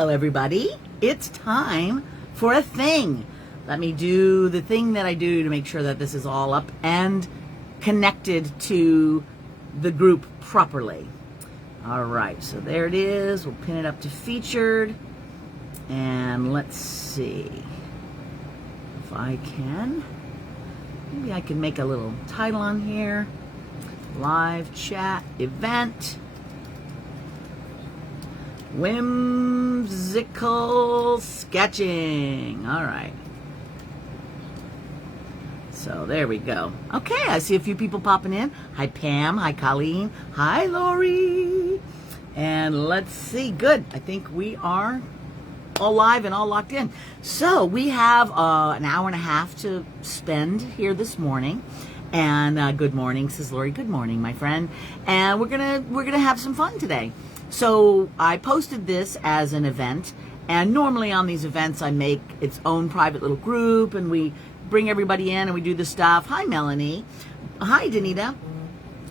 Hello everybody, it's time for a thing. Let me do the thing that I do to make sure that this is all up and connected to the group properly. All right, so there it is. We'll pin it up to featured. And let's see if I can. Maybe I can make a little title on here. Live chat event. Whimsical Sketching. All right. So there we go. Okay, I see a few people popping in. Hi, Pam. Hi, Colleen. Hi, Lori. And let's see. Good. I think we are all live and all locked in. So we have an hour and a half to spend here this morning. And good morning, says Lori. Good morning, my friend. And we're gonna have some fun today. So I posted this as an event, and normally on these events I make its own private little group, and we bring everybody in and we do the stuff. Hi, Melanie. Hi, Danita.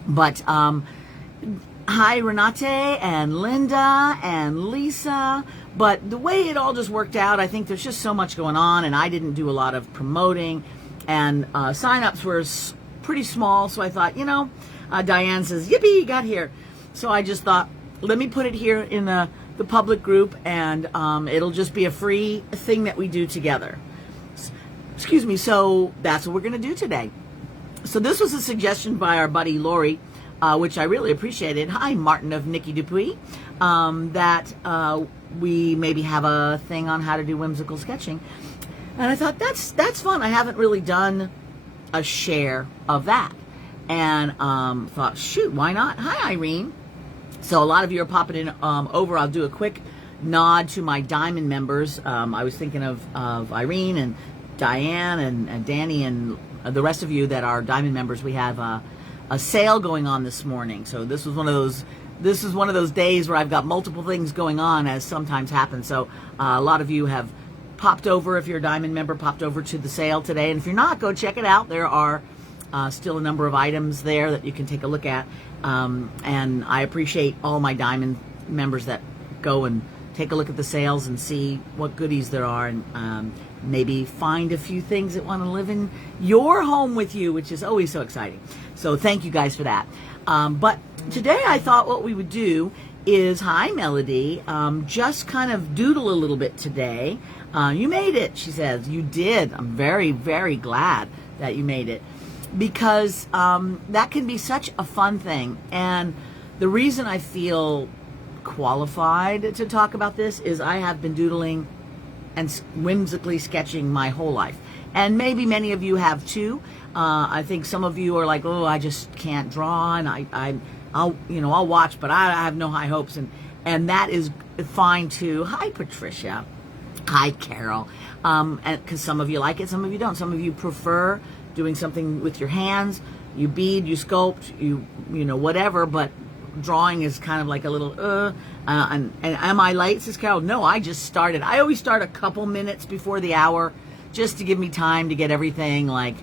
But hi, Renate and Linda and Lisa. But the way it all just worked out, I think there's just so much going on, and I didn't do a lot of promoting, and sign-ups were pretty small, so I thought, Diane says, yippee, got here. So I just thought, let me put it here in the public group, and it'll just be a free thing that we do together. Excuse me. So that's what we're going to do today. So this was a suggestion by our buddy Lori, which I really appreciated. Hi, Martin of Nikki Dupuy, that we maybe have a thing on how to do whimsical sketching. And I thought that's fun. I haven't really done a share of that. And thought, shoot, why not? Hi, Irene. So a lot of you are popping in over. I'll do a quick nod to my Diamond members. I was thinking of Irene and Diane and Danny and the rest of you that are Diamond members. We have a sale going on this morning. So this is one of those days where I've got multiple things going on, as sometimes happens. So a lot of you have popped over, if you're a Diamond member, popped over to the sale today. And if you're not, go check it out. There are still a number of items there that you can take a look at. And I appreciate all my Diamond members that go and take a look at the sales and see what goodies there are, and maybe find a few things that want to live in your home with you, which is always so exciting. So thank you guys for that. But today I thought what we would do is, hi Melody, just kind of doodle a little bit today. You made it, she says. You did. I'm very, very glad that you made it, because that can be such a fun thing. And the reason I feel qualified to talk about this is I have been doodling and whimsically sketching my whole life, and maybe many of you have too. I think some of you are like, oh, I just can't draw, and I'll watch, but I have no high hopes, and that is fine too. Hi, Patricia. Hi, Carol. And because some of you like it, some of you don't. Some of you prefer doing something with your hands. You bead, you sculpt, you whatever, but drawing is kind of like a little and am I late, says Carol? No, I just started. I always start a couple minutes before the hour, just to give me time to get everything like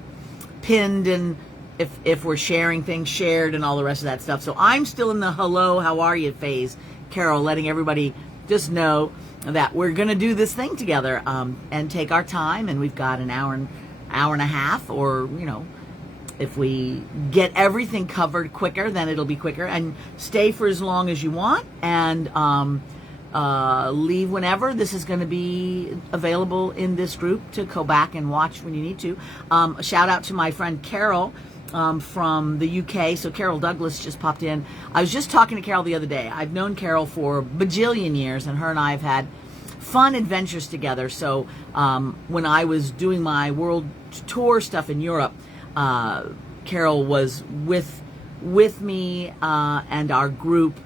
pinned, and if we're sharing things, shared, and all the rest of that stuff. So I'm still in the hello, how are you phase, Carol, letting everybody just know that we're gonna do this thing together, and take our time, and we've got an hour and a half, or if we get everything covered quicker, then it'll be quicker. And stay for as long as you want, and leave whenever. This is going to be available in this group to go back and watch when you need to. A shout out to my friend Carol from the UK. So Carol Douglas just popped in. I was just talking to Carol the other day. I've known Carol for a bajillion years, and her and I have had fun adventures together. So when I was doing my world tour stuff in Europe, Carol was with me and our group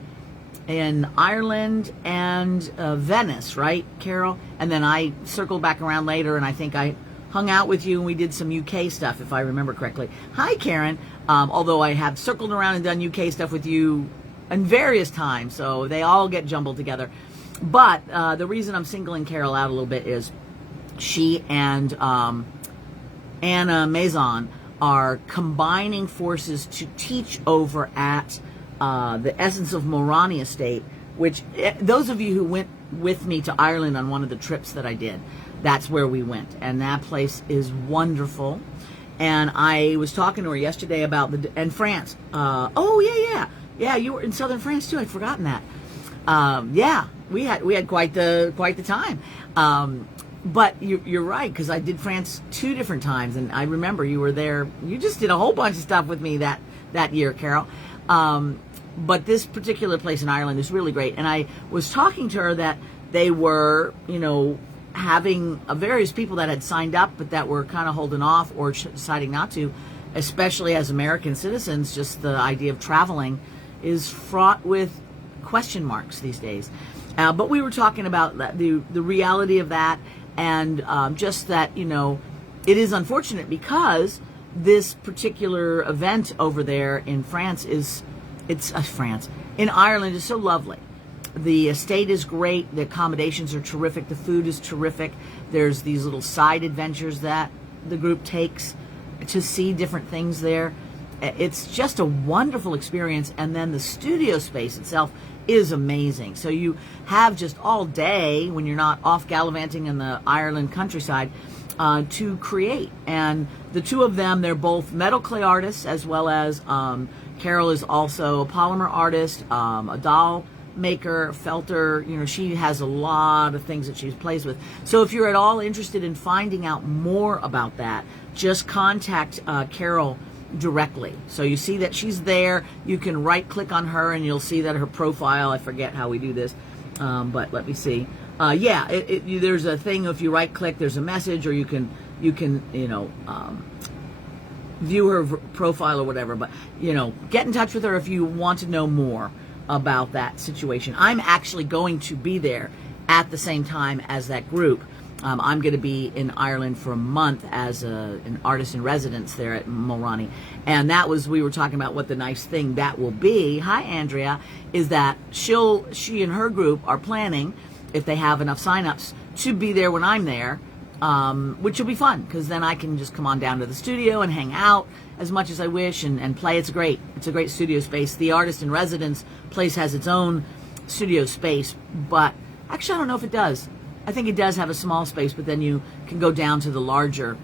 in Ireland and Venice, right, Carol? And then I circled back around later, and I think I hung out with you, and we did some UK stuff, if I remember correctly. Hi, Karen. Although I have circled around and done UK stuff with you in various times, so they all get jumbled together. But the reason I'm singling Carol out a little bit is she and Anna Maison are combining forces to teach over at the Essence of Morani Estate, which those of you who went with me to Ireland on one of the trips that I did, that's where we went. And that place is wonderful. And I was talking to her yesterday about and France. Yeah, you were in southern France too. I'd forgotten that. Yeah, we had quite the time. But you're right, because I did France 2 different times, and I remember you were there. You just did a whole bunch of stuff with me that year, Carol. But this particular place in Ireland is really great. And I was talking to her that they were, having various people that had signed up, but that were kind of holding off or deciding not to, especially as American citizens. Just the idea of traveling is fraught with question marks these days. But we were talking about the reality of that, and just that, it is unfortunate because this particular event over there in France in Ireland is so lovely. The estate is great. The accommodations are terrific. The food is terrific. There's these little side adventures that the group takes to see different things there. It's just a wonderful experience. And then the studio space itself is amazing. So you have just all day when you're not off gallivanting in the Ireland countryside to create. And the 2 of them, they're both metal clay artists, as well as Carol is also a polymer artist, a doll maker, felter. She has a lot of things that she plays with. So if you're at all interested in finding out more about that, just contact Carol directly. So you see that she's there. You can right click on her and you'll see that her profile, I forget how we do this, but let me see. There's a thing, if you right click, there's a message, or you can view her profile or whatever. But get in touch with her if you want to know more about that situation. I'm actually going to be there at the same time as that group. I'm going to be in Ireland for a month as an artist in residence there at Mulroney. And we were talking about what the nice thing that will be. Hi, Andrea. Is that she and her group are planning, if they have enough signups, to be there when I'm there, which will be fun, because then I can just come on down to the studio and hang out as much as I wish and play. It's a great studio space. The artist in residence place has its own studio space, but actually I don't know if it does. I think it does have a small space, but then you can go down to the larger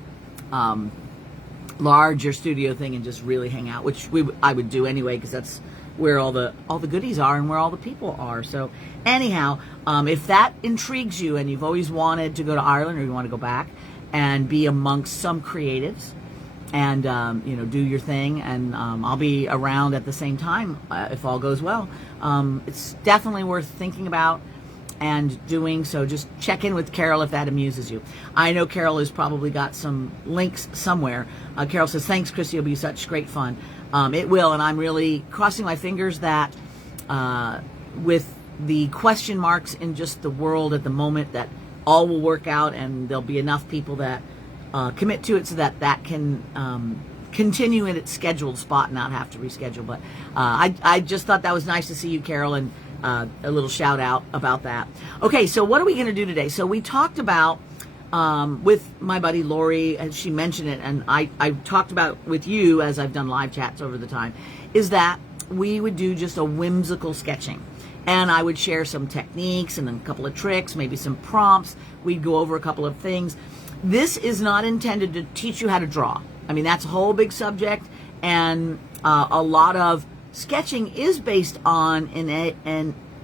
studio thing and just really hang out, which I would do anyway, because that's where all the goodies are and where all the people are. So anyhow, if that intrigues you and you've always wanted to go to Ireland, or you want to go back and be amongst some creatives and do your thing, and I'll be around at the same time if all goes well. It's definitely worth thinking about and doing. So just check in with Carol if that amuses you. I know Carol has probably got some links somewhere. Carol says, thanks, Christi, it'll be such great fun. It will, and I'm really crossing my fingers that with the question marks in just the world at the moment, that all will work out and there'll be enough people that commit to it so that can continue in its scheduled spot and not have to reschedule. But I just thought that was nice to see you, Carol, and a little shout out about that. Okay, so what are we going to do today? So we talked about with my buddy Lori, and she mentioned it, and I talked about with you as I've done live chats over the time, is that we would do just a whimsical sketching. And I would share some techniques and then a couple of tricks, maybe some prompts. We'd go over a couple of things. This is not intended to teach you how to draw. I mean, that's a whole big subject, and a lot of sketching is based on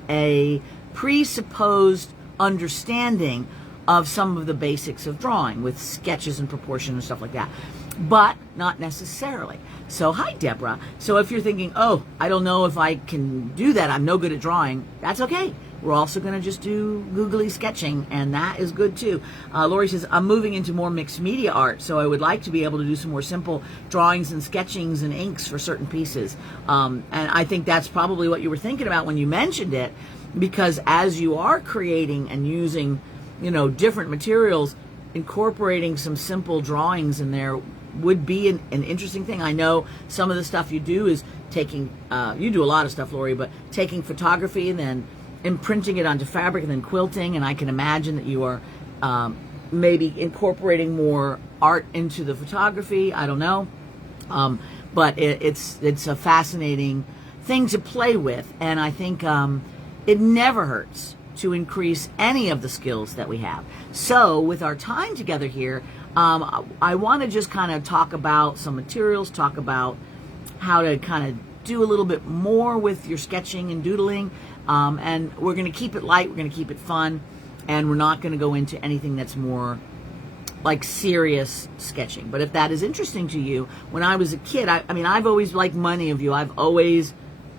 a presupposed understanding of some of the basics of drawing with sketches and proportion and stuff like that, but not necessarily. So hi, Deborah. So if you're thinking, oh, I don't know if I can do that, I'm no good at drawing, that's okay. We're also going to just do googly sketching, and that is good too. Lori says, I'm moving into more mixed media art, so I would like to be able to do some more simple drawings and sketchings and inks for certain pieces. And I think that's probably what you were thinking about when you mentioned it, because as you are creating and using, different materials, incorporating some simple drawings in there would be an interesting thing. I know some of the stuff you do is taking, you do a lot of stuff, Lori, but taking photography and then imprinting it onto fabric and then quilting, and I can imagine that you are maybe incorporating more art into the photography. I don't know, but it's a fascinating thing to play with, and I think it never hurts to increase any of the skills that we have. So with our time together here, I want to just kind of talk about some materials, talk about how to kind of do a little bit more with your sketching and doodling. And we're going to keep it light, we're going to keep it fun, and we're not going to go into anything that's more like serious sketching. But if that is interesting to you, when I was a kid, I mean, I've always, like many of you, I've always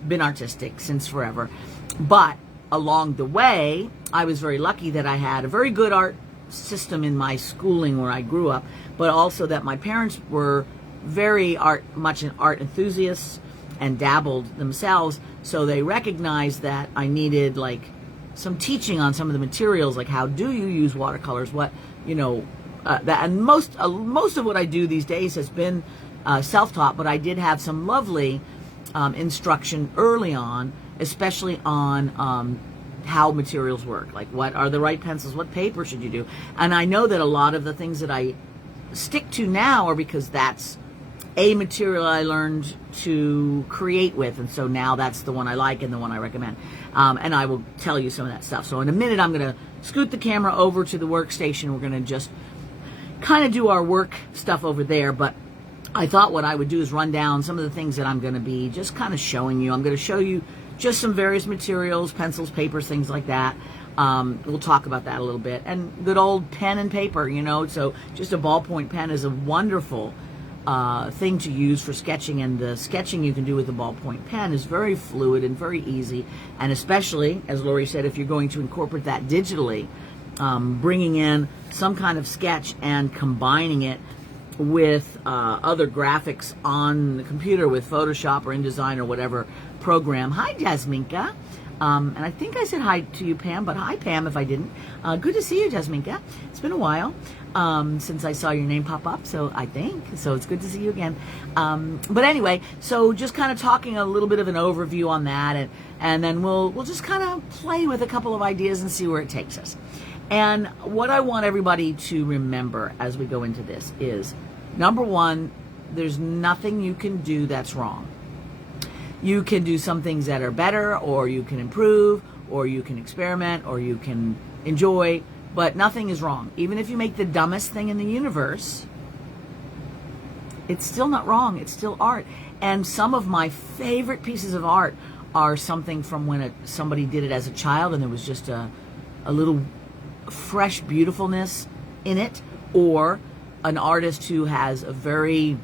been artistic since forever. But along the way, I was very lucky that I had a very good art system in my schooling where I grew up, but also that my parents were very much an art enthusiasts and dabbled themselves, so they recognized that I needed like some teaching on some of the materials, like how do you use watercolors, what, you know, that, and most of what I do these days has been self-taught, but I did have some lovely instruction early on, especially on how materials work, like what are the right pencils, what paper should you do. And I know that a lot of the things that I stick to now are because that's a material I learned to create with, and so now that's the one I like and the one I recommend. And I will tell you some of that stuff. So in a minute, I'm going to scoot the camera over to the workstation. We're going to just kind of do our work stuff over there, but I thought what I would do is run down some of the things that I'm going to be just kind of showing you. I'm going to show you just some various materials, pencils, papers, things like that. We'll talk about that a little bit. And good old pen and paper, you know, so just a ballpoint pen is a wonderful thing to use for sketching, and the sketching you can do with a ballpoint pen is very fluid and very easy, and especially, as Lori said, if you're going to incorporate that digitally, bringing in some kind of sketch and combining it with other graphics on the computer with Photoshop or InDesign or whatever program. Hi, Jasminka. And I think I said hi to you, Pam, but hi, Pam, if I didn't. Good to see you, Jasminka. It's been a while since I saw your name pop up, so I think. So it's good to see you again. But anyway, so just kind of talking a little bit of an overview on that, and then we'll just kind of play with a couple of ideas and see where it takes us. And what I want everybody to remember as we go into this is, number one, there's nothing you can do that's wrong. You can do some things that are better, or you can improve, or you can experiment, or you can enjoy, but nothing is wrong. Even if you make the dumbest thing in the universe, it's still not wrong. It's still art. And some of my favorite pieces of art are something from when somebody did it as a child, and there was just a little fresh beautifulness in it, or an artist who has a very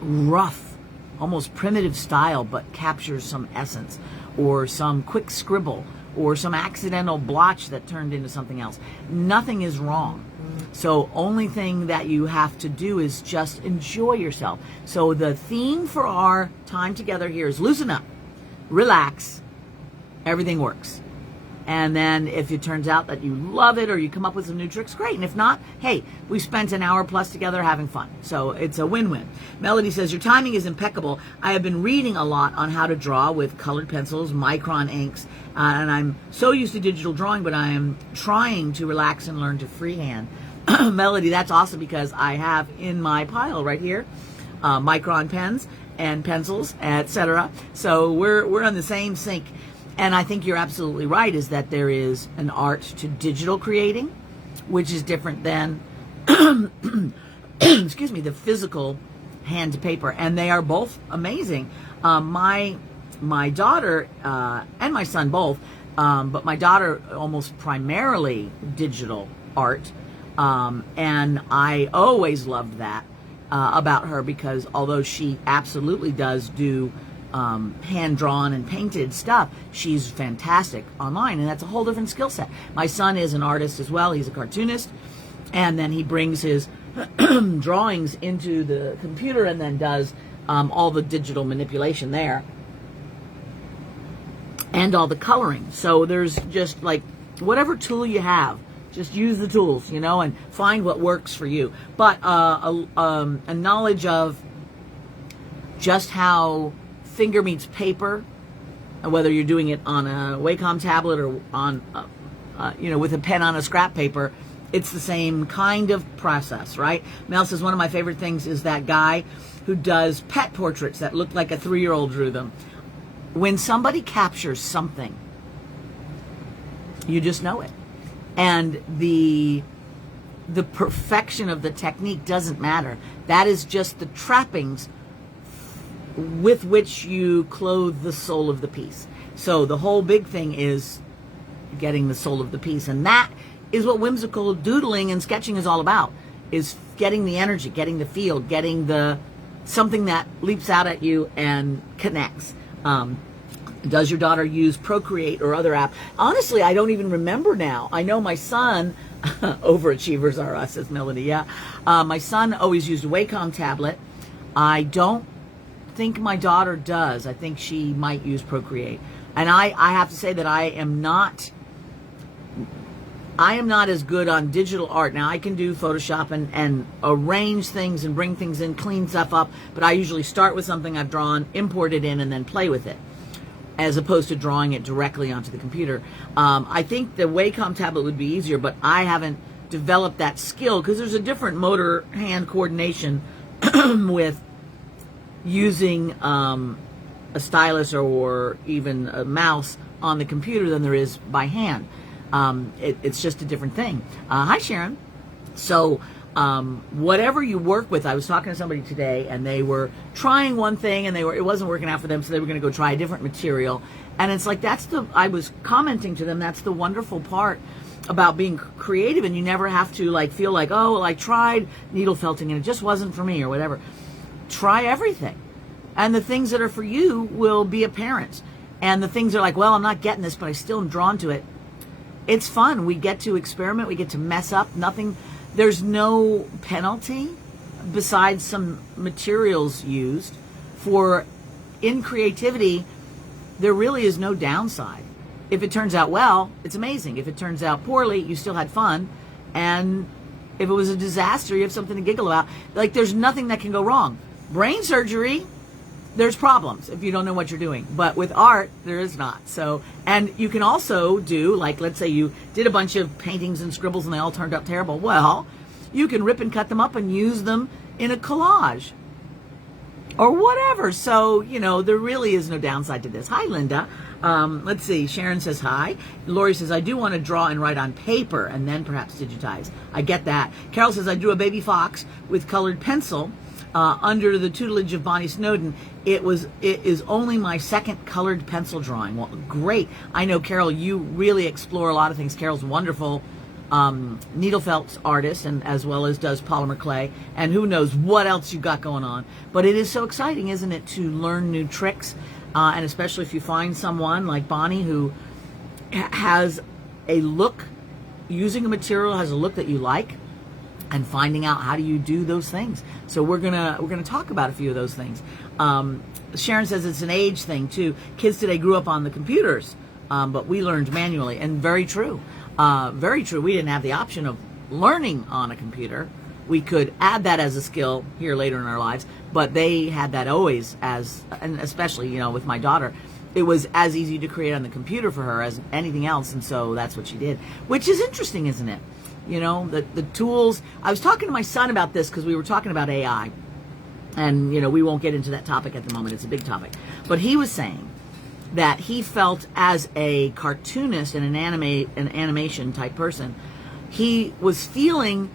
rough, almost primitive style, but captures some essence, or some quick scribble, or some accidental blotch that turned into something else. Nothing is wrong. So only thing that you have to do is just enjoy yourself. So the theme for our time together here is loosen up, relax, everything works. And then if it turns out that you love it or you come up with some new tricks, great. And if not, hey, we spent an hour plus together having fun. So it's a win-win. Melody says, your timing is impeccable. I have been reading a lot on how to draw with colored pencils, micron inks, and I'm so used to digital drawing, but I am trying to relax and learn to freehand. Melody, that's awesome, because I have in my pile right here micron pens and pencils, etc. So we're on the same sync. And I think you're absolutely right, is that there is an art to digital creating, which is different than, excuse me, the physical hand to paper. And they are both amazing. My daughter and my son both, but my daughter almost primarily digital art. And I always loved that about her, because although she absolutely does do hand-drawn and painted stuff, she's fantastic online, and that's a whole different skill set. My son is an artist as well. He's a cartoonist, and then he brings his drawings into the computer and then does all the digital manipulation there and all the coloring. So there's just like whatever tool you have, just use the tools, you know, and find what works for you. But a knowledge of just how finger meets paper, whether you're doing it on a Wacom tablet or on, you know, with a pen on a scrap paper, it's the same kind of process, right? Mel says, one of my favorite things is that guy who does pet portraits that look like a 3-year-old drew them. When somebody captures something You just know it. And the perfection of the technique doesn't matter. That is just the trappings with which you clothe the soul of the piece. So the whole big thing is getting the soul of the piece. And that is what whimsical doodling and sketching is all about, is getting the energy, getting the feel, getting the something that leaps out at you and connects. Does your daughter use Procreate or other app? Honestly, I don't even remember now. I know my son, overachievers are us, says Melody, yeah. My son always used a Wacom tablet. I don't think my daughter does. I think she might use Procreate. And I have to say that I am not as good on digital art. Now, I can do Photoshop and arrange things and bring things in, clean stuff up, but I usually start with something I've drawn, import it in, and then play with it, as opposed to drawing it directly onto the computer. I think the Wacom tablet would be easier, but I haven't developed that skill because there's a different motor hand coordination with using a stylus or even a mouse on the computer than there is by hand. It's just a different thing. Hi, Sharon. So whatever you work with, I was talking to somebody today and they were trying one thing and it wasn't working out for them, so they were going to go try a different material. And it's like, I was commenting to them, that's the wonderful part about being creative, and you never have to like feel like, oh, well, I tried needle felting and it just wasn't for me or whatever. Try everything. And the things that are for you will be apparent. And the things are like, well, I'm not getting this, but I still am drawn to it. It's fun. We get to experiment. We get to mess up. There's no penalty besides some materials used. In creativity, there really is no downside. If it turns out well, it's amazing. If it turns out poorly, you still had fun. And if it was a disaster, you have something to giggle about. Like, there's nothing that can go wrong. Brain surgery, there's problems if you don't know what you're doing. But with art, there is not. So, and you can also do, like, let's say you did a bunch of paintings and scribbles and they all turned out terrible. Well, you can rip and cut them up and use them in a collage or whatever. So, there really is no downside to this. Hi, Linda. Let's see. Sharon says hi. Lori says, I do want to draw and write on paper and then perhaps digitize. I get that. Carol says, I drew a baby fox with colored pencil under the tutelage of Bonnie Snowden. It is only my second colored pencil drawing. Well, great. I know, Carol, you really explore a lot of things. Carol's a wonderful needle felt artist, and as well as does polymer clay, and who knows what else you've got going on. But it is so exciting, isn't it, to learn new tricks, and especially if you find someone like Bonnie who has a look, using a material has a look that you like, and finding out how do you do those things. So we're gonna talk about a few of those things. Sharon says it's an age thing too. Kids today grew up on the computers, but we learned manually, and very true. Very true. We didn't have the option of learning on a computer. We could add that as a skill here later in our lives, but they had that always and especially, with my daughter, it was as easy to create on the computer for her as anything else, and so that's what she did, which is interesting, isn't it? The tools. I was talking to my son about this because we were talking about AI, and we won't get into that topic at the moment. It's a big topic, but he was saying that he felt as a cartoonist and an animation type person, he was feeling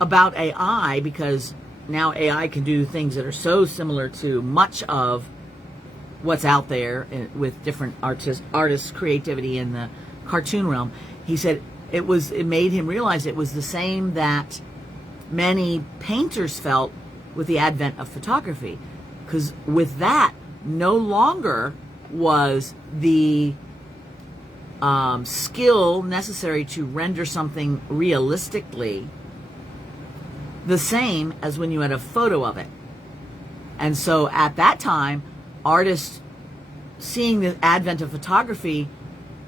about AI, because now AI can do things that are so similar to much of what's out there with different artists' creativity in the cartoon realm. He said it made him realize it was the same that many painters felt with the advent of photography, because with that no longer was the skill necessary to render something realistically the same as when you had a photo of it. And so at that time, artists, seeing the advent of photography,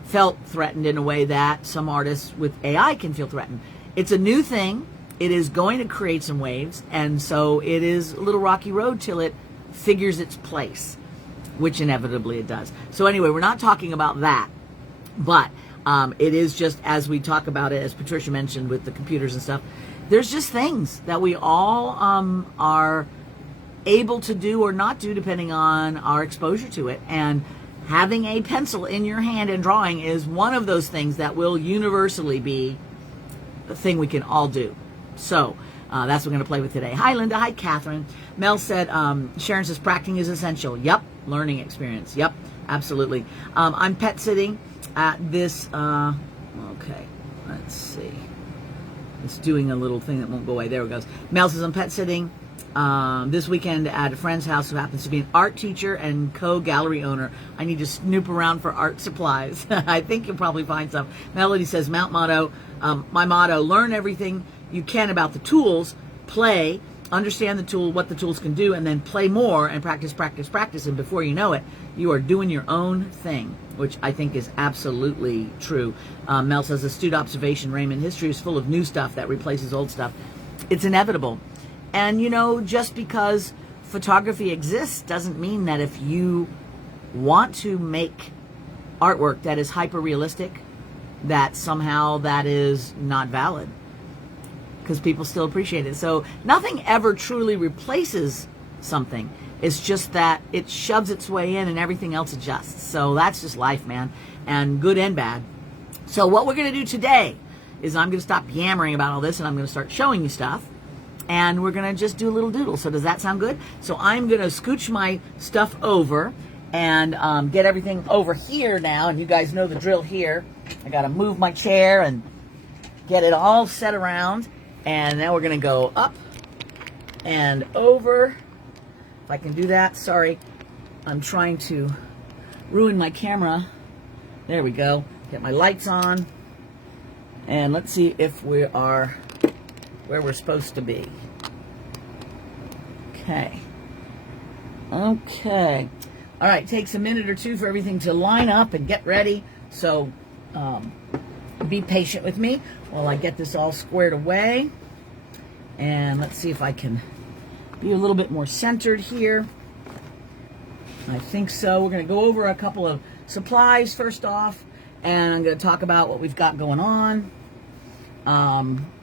felt threatened in a way that some artists with AI can feel threatened. It's a new thing. It is going to create some waves, and so it is a little rocky road till it figures its place, which inevitably it does. So anyway, we're not talking about that, but it is just, as we talk about it, as Patricia mentioned with the computers and stuff, there's just things that we all are able to do or not do depending on our exposure to it. And having a pencil in your hand and drawing is one of those things that will universally be the thing we can all do. So that's what we're going to play with today. Hi, Linda. Hi, Catherine. Mel said, Sharon says, practicing is essential. Yep. Learning experience. Yep. Absolutely. I'm pet sitting at this, okay, let's see. It's doing a little thing that won't go away. There it goes. Mel says, I'm pet sitting this weekend at a friend's house who happens to be an art teacher and co-gallery owner. I need to snoop around for art supplies. I think you'll probably find some. Melody says, my motto, learn everything you can about the tools, play, understand the tool, what the tools can do, and then play more and practice, practice, practice. And before you know it, you are doing your own thing, which I think is absolutely true. Mel says, astute observation, Raymond. History is full of new stuff that replaces old stuff. It's inevitable. And, you know, just because photography exists doesn't mean that if you want to make artwork that is hyper-realistic, that somehow that is not valid, because people still appreciate it. So nothing ever truly replaces something. It's just that it shoves its way in and everything else adjusts. So that's just life, man, and good and bad. So what we're going to do today is I'm going to stop yammering about all this and I'm going to start showing you stuff. And we're going to just do a little doodle. So does that sound good? So I'm going to scooch my stuff over and get everything over here now. And you guys know the drill here. I got to move my chair and get it all set around. And now we're going to go up and over. If I can do that. Sorry, I'm trying to ruin my camera. There we go. Get my lights on. And let's see if we are where we're supposed to be. Okay. Okay. All right, takes a minute or two for everything to line up and get ready. So be patient with me while I get this all squared away. And let's see if I can be a little bit more centered here. I think so. We're going to go over a couple of supplies first off. And I'm going to talk about what we've got going on.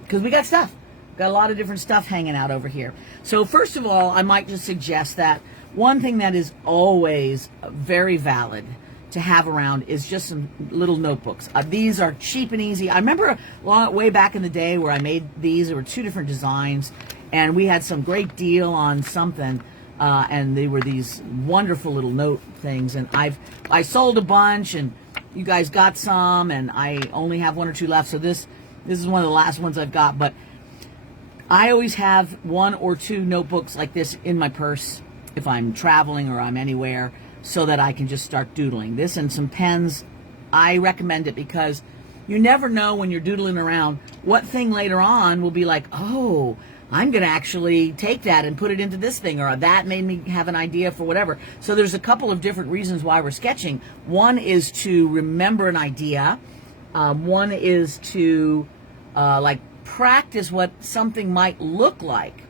Because we got stuff. Got a lot of different stuff hanging out over here. So first of all, I might just suggest that one thing that is always very valid to have around is just some little notebooks. These are cheap and easy. I remember way back in the day where I made these. There were two different designs, and we had some great deal on something, and they were these wonderful little note things. And I sold a bunch, and you guys got some, and I only have one or two left. So this is one of the last ones I've got, but I always have one or two notebooks like this in my purse if I'm traveling or I'm anywhere, so that I can just start doodling. This and some pens, I recommend it because you never know when you're doodling around what thing later on will be like, oh, I'm going to actually take that and put it into this thing, or that made me have an idea for whatever. So there's a couple of different reasons why we're sketching. One is to remember an idea. One is to like practice what something might look like.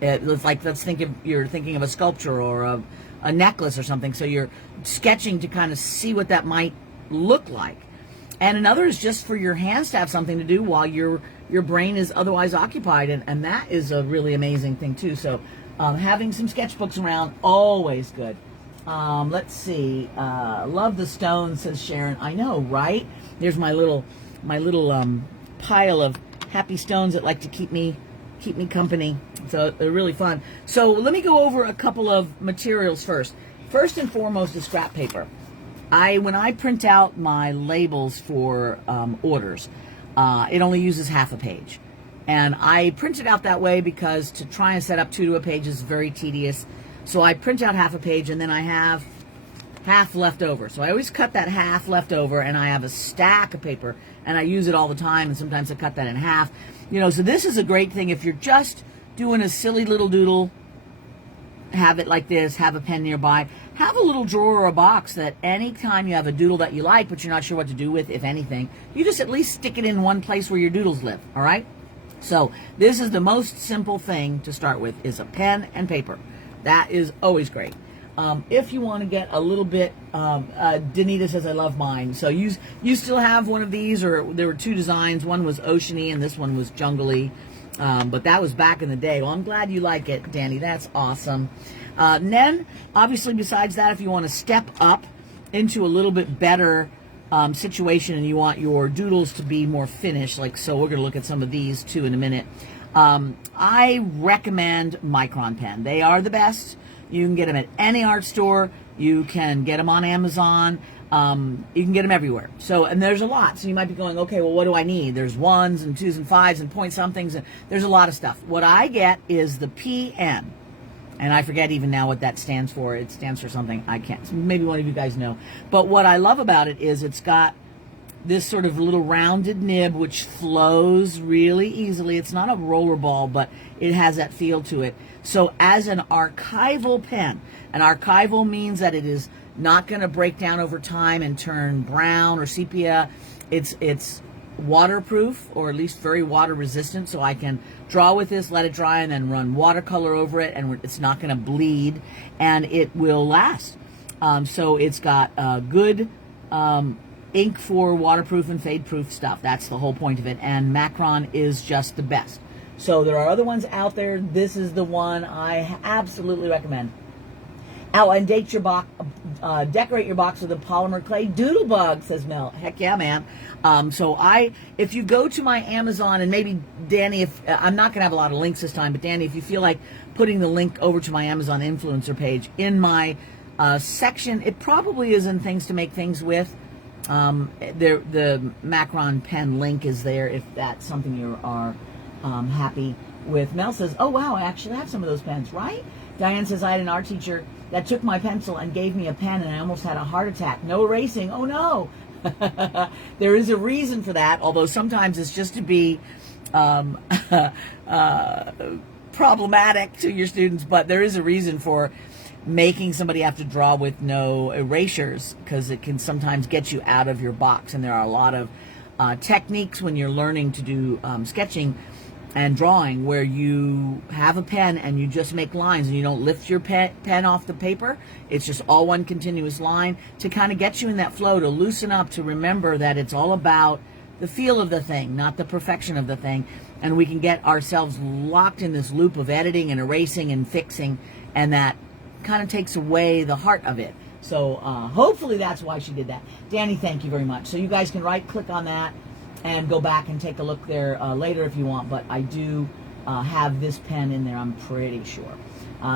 It's like, let's think if you're thinking of a sculpture or a necklace or something. So you're sketching to kind of see what that might look like. And another is just for your hands to have something to do while your brain is otherwise occupied. And that is a really amazing thing too. So having some sketchbooks around, always good. Let's see. Love the stones, says Sharon. I know, right? There's my little pile of happy stones that like to keep me company. So they're really fun. So let me go over a couple of materials first. First and foremost is scrap paper. When I print out my labels for orders, it only uses half a page. And I print it out that way because to try and set up 2 to a page is very tedious. So I print out half a page and then I have half left over. So I always cut that half left over, and I have a stack of paper, and I use it all the time, and sometimes I cut that in half. You know, so this is a great thing if you're just doing a silly little doodle. Have it like this, have a pen nearby, have a little drawer or a box that anytime you have a doodle that you like but you're not sure what to do with, if anything, you just at least stick it in one place where your doodles live, all right? So this is the most simple thing to start with, is a pen and paper. That is always great. If you want to get a little bit, Danita says, I love mine. So you still have one of these, or there were 2 designs. One was oceany and this one was jungly. But that was back in the day. Well, I'm glad you like it, Danny. That's awesome. Then, obviously, besides that, if you want to step up into a little bit better situation and you want your doodles to be more finished, like so, we're going to look at some of these too in a minute. I recommend Micron pen. They are the best. You can get them at any art store. You can get them on Amazon. You can get them everywhere. So, and there's a lot. So you might be going, okay, well, what do I need? There's 1s and 2s and 5s and point somethings. And there's a lot of stuff. What I get is the PN. And I forget even now what that stands for. It stands for something. I can't. Maybe one of you guys know. But what I love about it is it's got this sort of little rounded nib which flows really easily. It's not a roller ball, but it has that feel to it. So as an archival pen, an archival means that it is not going to break down over time and turn brown or sepia. It's waterproof, or at least very water resistant, so I can draw with this, let it dry, and then run watercolor over it, and it's not going to bleed, and it will last. So it's got good ink for waterproof and fade-proof stuff. That's the whole point of it, and Macron is just the best. So there are other ones out there. This is the one I absolutely recommend. Oh, and decorate your box with a polymer clay doodle bug, says Mel. Heck yeah, man. So if you go to my Amazon, and maybe Danny, if I'm not going to have a lot of links this time, but Danny, if you feel like putting the link over to my Amazon influencer page in my section, it probably is in things to make things with. The Macron pen link is there if that's something you are happy with. Mel says, oh wow, I actually have some of those pens, right? Diane says, I had an art teacher that took my pencil and gave me a pen, and I almost had a heart attack. No erasing. Oh no. There is a reason for that, although sometimes it's just to be problematic to your students, but there is a reason for making somebody have to draw with no erasures, because it can sometimes get you out of your box. And there are a lot of techniques when you're learning to do sketching and drawing where you have a pen and you just make lines and you don't lift your pen off the paper. It's just all one continuous line to kind of get you in that flow, to loosen up, to remember that it's all about the feel of the thing, not the perfection of the thing. And we can get ourselves locked in this loop of editing and erasing and fixing, and that kind of takes away the heart of it. So hopefully that's why she did that. Danny, thank you very much. So you guys can right-click on that and go back and take a look there later if you want, but I do have this pen in there, I'm pretty sure.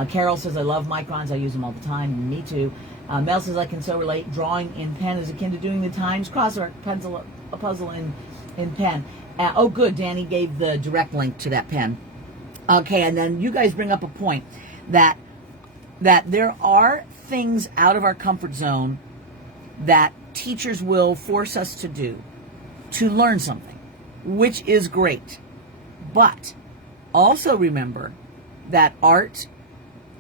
Carol says, I love microns, I use them all the time. Me too. Mel says, I can so relate. Drawing in pen is akin to doing the Times crossword puzzle in pen. Oh good, Danny gave the direct link to that pen. Okay, and then you guys bring up a point that there are things out of our comfort zone that teachers will force us to do to learn something, which is great. But also remember that art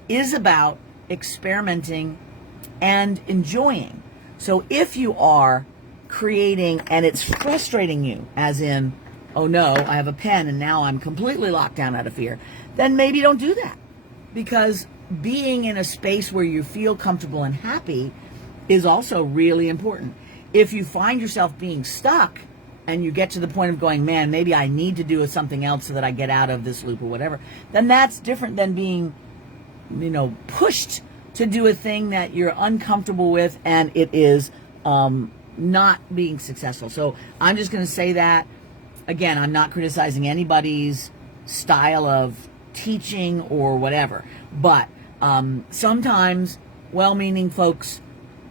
is about experimenting and enjoying. So if you are creating and it's frustrating you, as in, oh no, I have a pen and now I'm completely locked down out of fear, then maybe don't do that. Because being in a space where you feel comfortable and happy is also really important. If you find yourself being stuck and you get to the point of going, man, maybe I need to do something else so that I get out of this loop or whatever, then that's different than being, pushed to do a thing that you're uncomfortable with and it is not being successful. So I'm just going to say that. Again, I'm not criticizing anybody's style of teaching or whatever, but sometimes well-meaning folks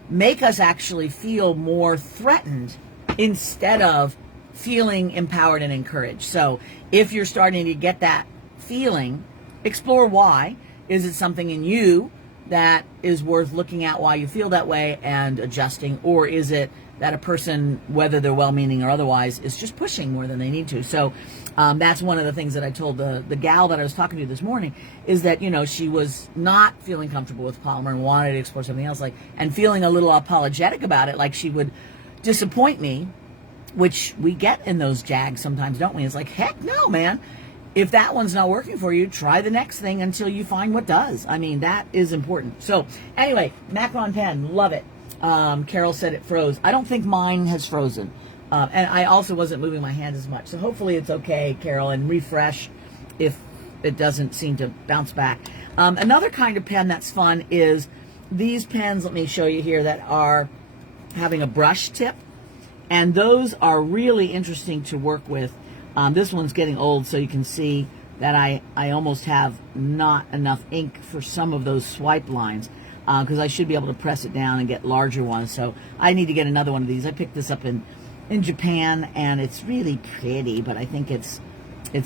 make us actually feel more threatened instead of feeling empowered and encouraged. So if you're starting to get that feeling, explore why. Is it something in you that is worth looking at why you feel that way and adjusting, or is it that a person, whether they're well-meaning or otherwise, is just pushing more than they need to? So that's one of the things that I told the gal that I was talking to this morning, is that, she was not feeling comfortable with polymer and wanted to explore something else, and feeling a little apologetic about it, like she would disappoint me, which we get in those jags sometimes, don't we? It's like, heck no, man. If that one's not working for you, try the next thing until you find what does. I mean, that is important. So anyway, Macron pen, love it. Carol said it froze. I don't think mine has frozen. And I also wasn't moving my hand as much. So hopefully it's okay, Carol, and refresh if it doesn't seem to bounce back. Another kind of pen that's fun is these pens, let me show you here, that are having a brush tip, and those are really interesting to work with. This one's getting old, so you can see that I almost have not enough ink for some of those swipe lines, because I should be able to press it down and get larger ones. So I need to get another one of these. I picked this up in Japan, and it's really pretty, but I think it's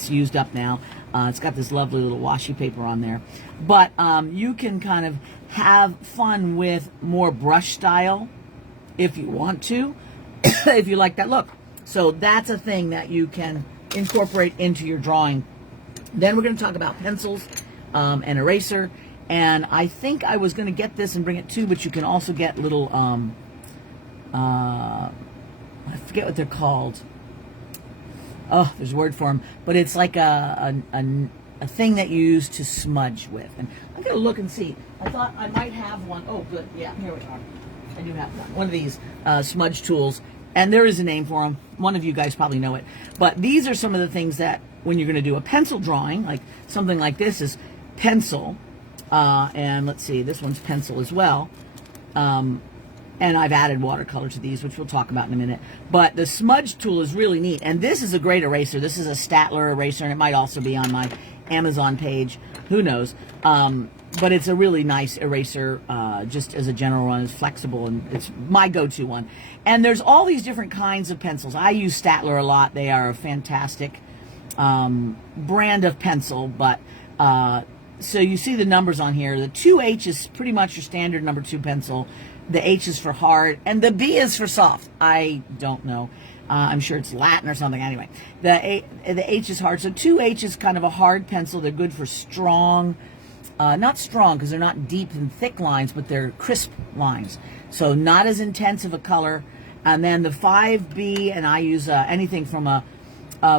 used up now. It's got this lovely little washi paper on there. But you can kind of have fun with more brush style if you want to, if you like that look. So that's a thing that you can incorporate into your drawing. Then we're going to talk about pencils and eraser. And I think I was going to get this and bring it too, but you can also get little, I forget what they're called. Oh, there's a word for them, but it's like a thing that you use to smudge with. And I'm going to look and see. I thought I might have one. Oh, good. Yeah, here we are. I do have one of these smudge tools, and there is a name for them. One of you guys probably know it. But these are some of the things that when you're going to do a pencil drawing, like something like this is pencil. And let's see, this one's pencil as well. And I've added watercolor to these, which we'll talk about in a minute. But the smudge tool is really neat. And this is a great eraser. This is a Statler eraser, and it might also be on my Amazon page. Who knows? But it's a really nice eraser, just as a general one. It's flexible, and it's my go-to one. And there's all these different kinds of pencils. I use Statler a lot. They are a fantastic brand of pencil. But so you see the numbers on here. The 2H is pretty much your standard number 2 pencil. The H is for hard, and the B is for soft. I don't know. I'm sure it's Latin or something. Anyway, the H is hard. So 2H is kind of a hard pencil. They're good for strong, not strong because they're not deep and thick lines, but they're crisp lines. So not as intense of a color. And then the 5B, and I use anything from a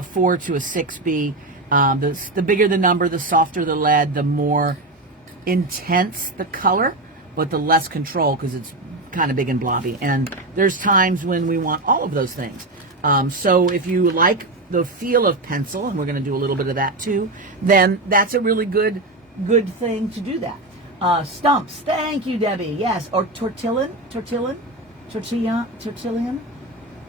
4 to a 6B. The bigger the number, the softer the lead, the more intense the color, but the less control because it's kind of big and blobby. And there's times when we want all of those things. So if you like the feel of pencil, and we're going to do a little bit of that too, then that's a really good thing to do that. Stumps. Thank you, Debbie. Yes. Or tortillon.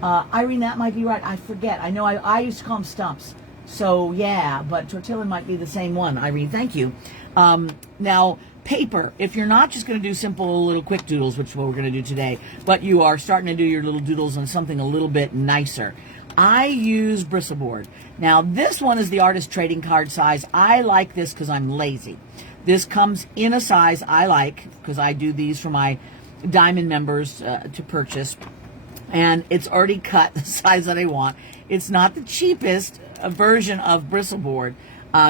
Irene, that might be right. I forget. I know I used to call them stumps. So yeah, but tortillon might be the same one. Irene, thank you. Now, paper. If you're not just going to do simple little quick doodles, which is what we're going to do today, but you are starting to do your little doodles on something a little bit nicer, I use Bristleboard. Now, this one is the artist trading card size. I like this because I'm lazy. This comes in a size I like because I do these for my Diamond members to purchase, and it's already cut the size that I want. It's not the cheapest version of Bristleboard.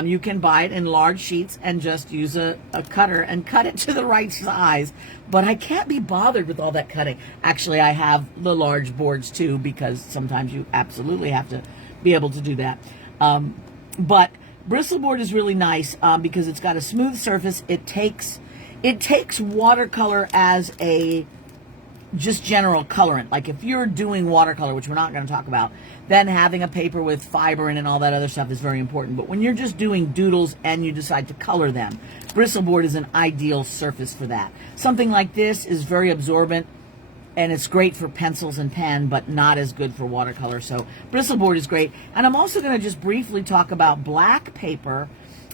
You can buy it in large sheets and just use a cutter and cut it to the right size. But I can't be bothered with all that cutting. Actually, I have the large boards too, because sometimes you absolutely have to be able to do that. But Bristleboard is really nice because it's got a smooth surface. It takes watercolor as a just general colorant. Like if you're doing watercolor, which we're not going to talk about, then having a paper with fiber in and all that other stuff is very important. But when you're just doing doodles and you decide to color them, Bristleboard is an ideal surface for that. Something like this is very absorbent, and it's great for pencils and pen, but not as good for watercolor. So Bristleboard is great. And I'm also going to just briefly talk about black paper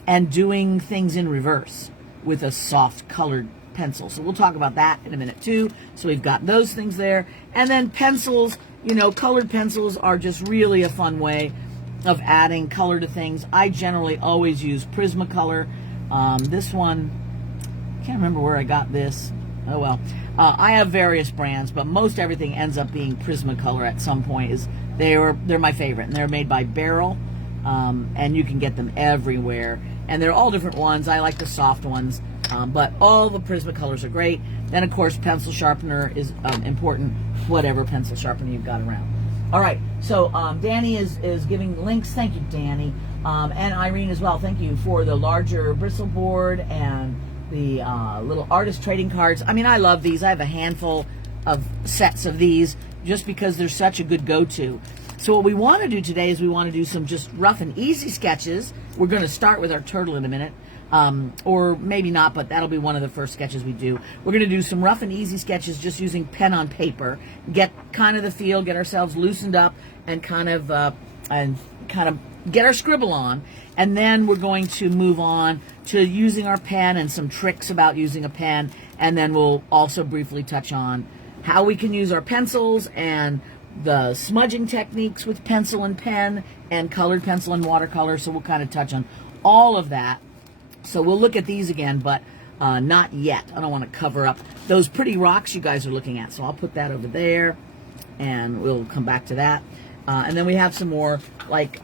and doing things in reverse with a soft colored pencil. So we'll talk about that in a minute too. So we've got those things there. And then pencils, you know, colored pencils are just really a fun way of adding color to things. I generally always use Prismacolor. This one, I can't remember where I got this. Oh well. I have various brands, but most everything ends up being Prismacolor at some point. They're my favorite, and they're made by Barrel, and you can get them everywhere. And they're all different ones. I like the soft ones. But all the Prismacolors are great. Then, of course, pencil sharpener is important, whatever pencil sharpener you've got around. All right, so Danny is giving links. Thank you, Danny. And Irene as well. Thank you for the larger Bristleboard and the little artist trading cards. I mean, I love these. I have a handful of sets of these just because they're such a good go-to. So what we want to do today is we want to do some just rough and easy sketches. We're going to start with our turtle in a minute. or maybe not, but that'll be one of the first sketches we do. We're going to do some rough and easy sketches just using pen on paper, get kind of the feel, get ourselves loosened up, and kind of get our scribble on. And then we're going to move on to using our pen and some tricks about using a pen, and then we'll also briefly touch on how we can use our pencils and the smudging techniques with pencil and pen and colored pencil and watercolor. So we'll kind of touch on all of that. So we'll look at these again, but not yet. I don't want to cover up those pretty rocks you guys are looking at. So I'll put that over there, and we'll come back to that. And then we have some more like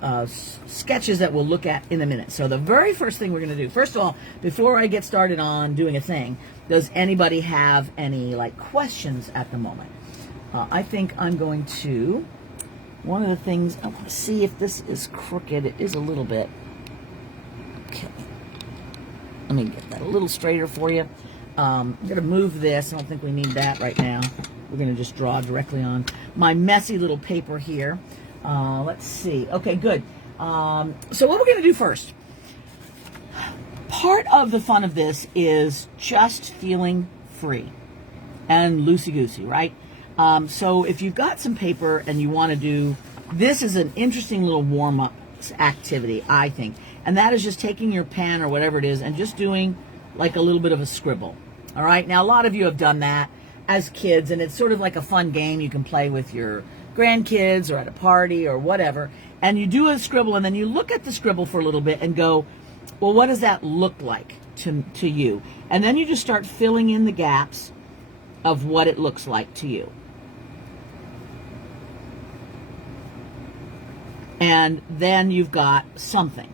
sketches that we'll look at in a minute. So the very first thing we're going to do, first of all, before I get started on doing a thing, does anybody have any like questions at the moment? I think I'm going to, one of the things, I want to see if this is crooked. It is a little bit. Okay. Let me get that a little straighter for you. I'm going to move this. I don't think we need that right now. We're going to just draw directly on my messy little paper here. Let's see. Okay, good. So what we're going to do first, part of the fun of this is just feeling free and loosey-goosey, right? So if you've got some paper and you want to do, this is an interesting little warm-up activity, I think. And that is just taking your pen or whatever it is and just doing like a little bit of a scribble. All right. Now, a lot of you have done that as kids, and it's sort of like a fun game you can play with your grandkids or at a party or whatever. And you do a scribble, and then you look at the scribble for a little bit and go, well, what does that look like to you? And then you just start filling in the gaps of what it looks like to you. And then you've got something.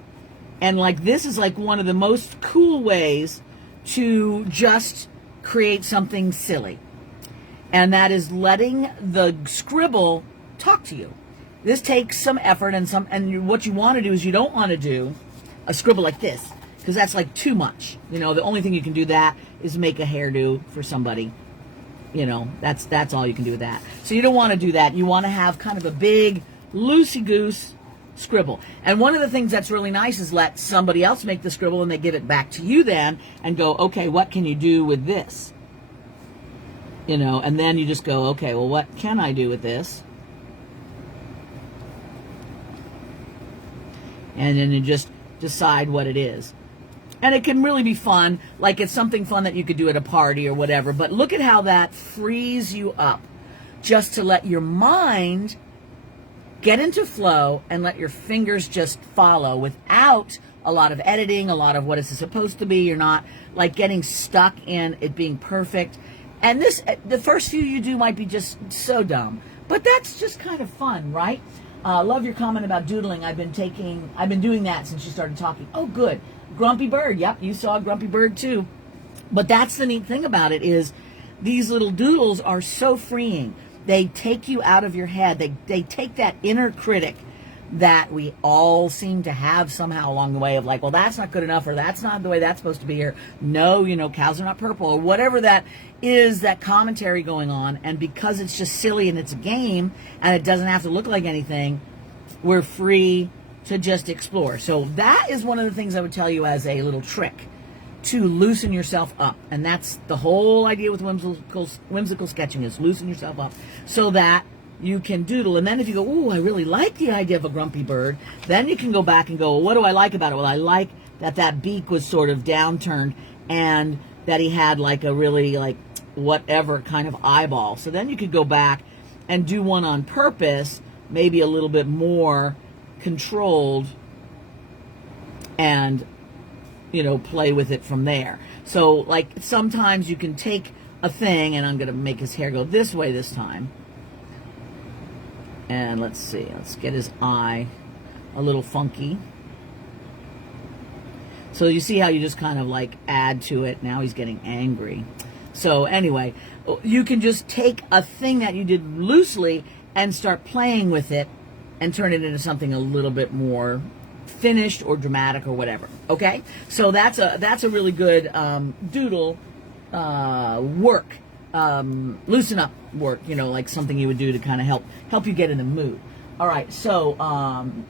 And like this is like one of the most cool ways to just create something silly. And that is letting the scribble talk to you. This takes some effort and what you want to do is you don't want to do a scribble like this, because that's like too much. You know, the only thing you can do that is make a hairdo for somebody. You know, that's all you can do with that. So you don't want to do that. You want to have kind of a big loosey-goose scribble. And one of the things that's really nice is let somebody else make the scribble and they give it back to you then and go, okay, what can you do with this? You know, and then you just go, okay, well, what can I do with this? And then you just decide what it is. And it can really be fun, like it's something fun that you could do at a party or whatever, but look at how that frees you up just to let your mind get into flow and let your fingers just follow without a lot of editing, a lot of what is supposed to be. You're not like getting stuck in it being perfect. And this, the first few you do might be just so dumb, but that's just kind of fun, right? Love your comment about doodling. I've been doing that since you started talking. Oh, good. Grumpy bird. Yep, you saw a grumpy bird too. But that's the neat thing about it is these little doodles are so freeing. They take you out of your head. They take that inner critic that we all seem to have somehow along the way of like, well, that's not good enough, or that's not the way that's supposed to be, or no, you know, cows are not purple, or whatever that is, that commentary going on. And because it's just silly and it's a game and it doesn't have to look like anything, we're free to just explore. So that is one of the things I would tell you as a little trick to loosen yourself up. And that's the whole idea with whimsical sketching, is loosen yourself up so that you can doodle. And then if you go, ooh, I really like the idea of a grumpy bird, then you can go back and go, well, what do I like about it? Well, I like that beak was sort of downturned and that he had like a really like whatever kind of eyeball. So then you could go back and do one on purpose, maybe a little bit more controlled, and you know, play with it from there. So like sometimes you can take a thing, and I'm going to make his hair go this way this time. And let's see, let's get his eye a little funky. So you see how you just kind of like add to it. Now he's getting angry. So anyway, you can just take a thing that you did loosely and start playing with it and turn it into something a little bit more finished or dramatic or whatever. Okay, so that's a really good doodle work, loosen up work. You know, like something you would do to kind of help you get in the mood. All right, so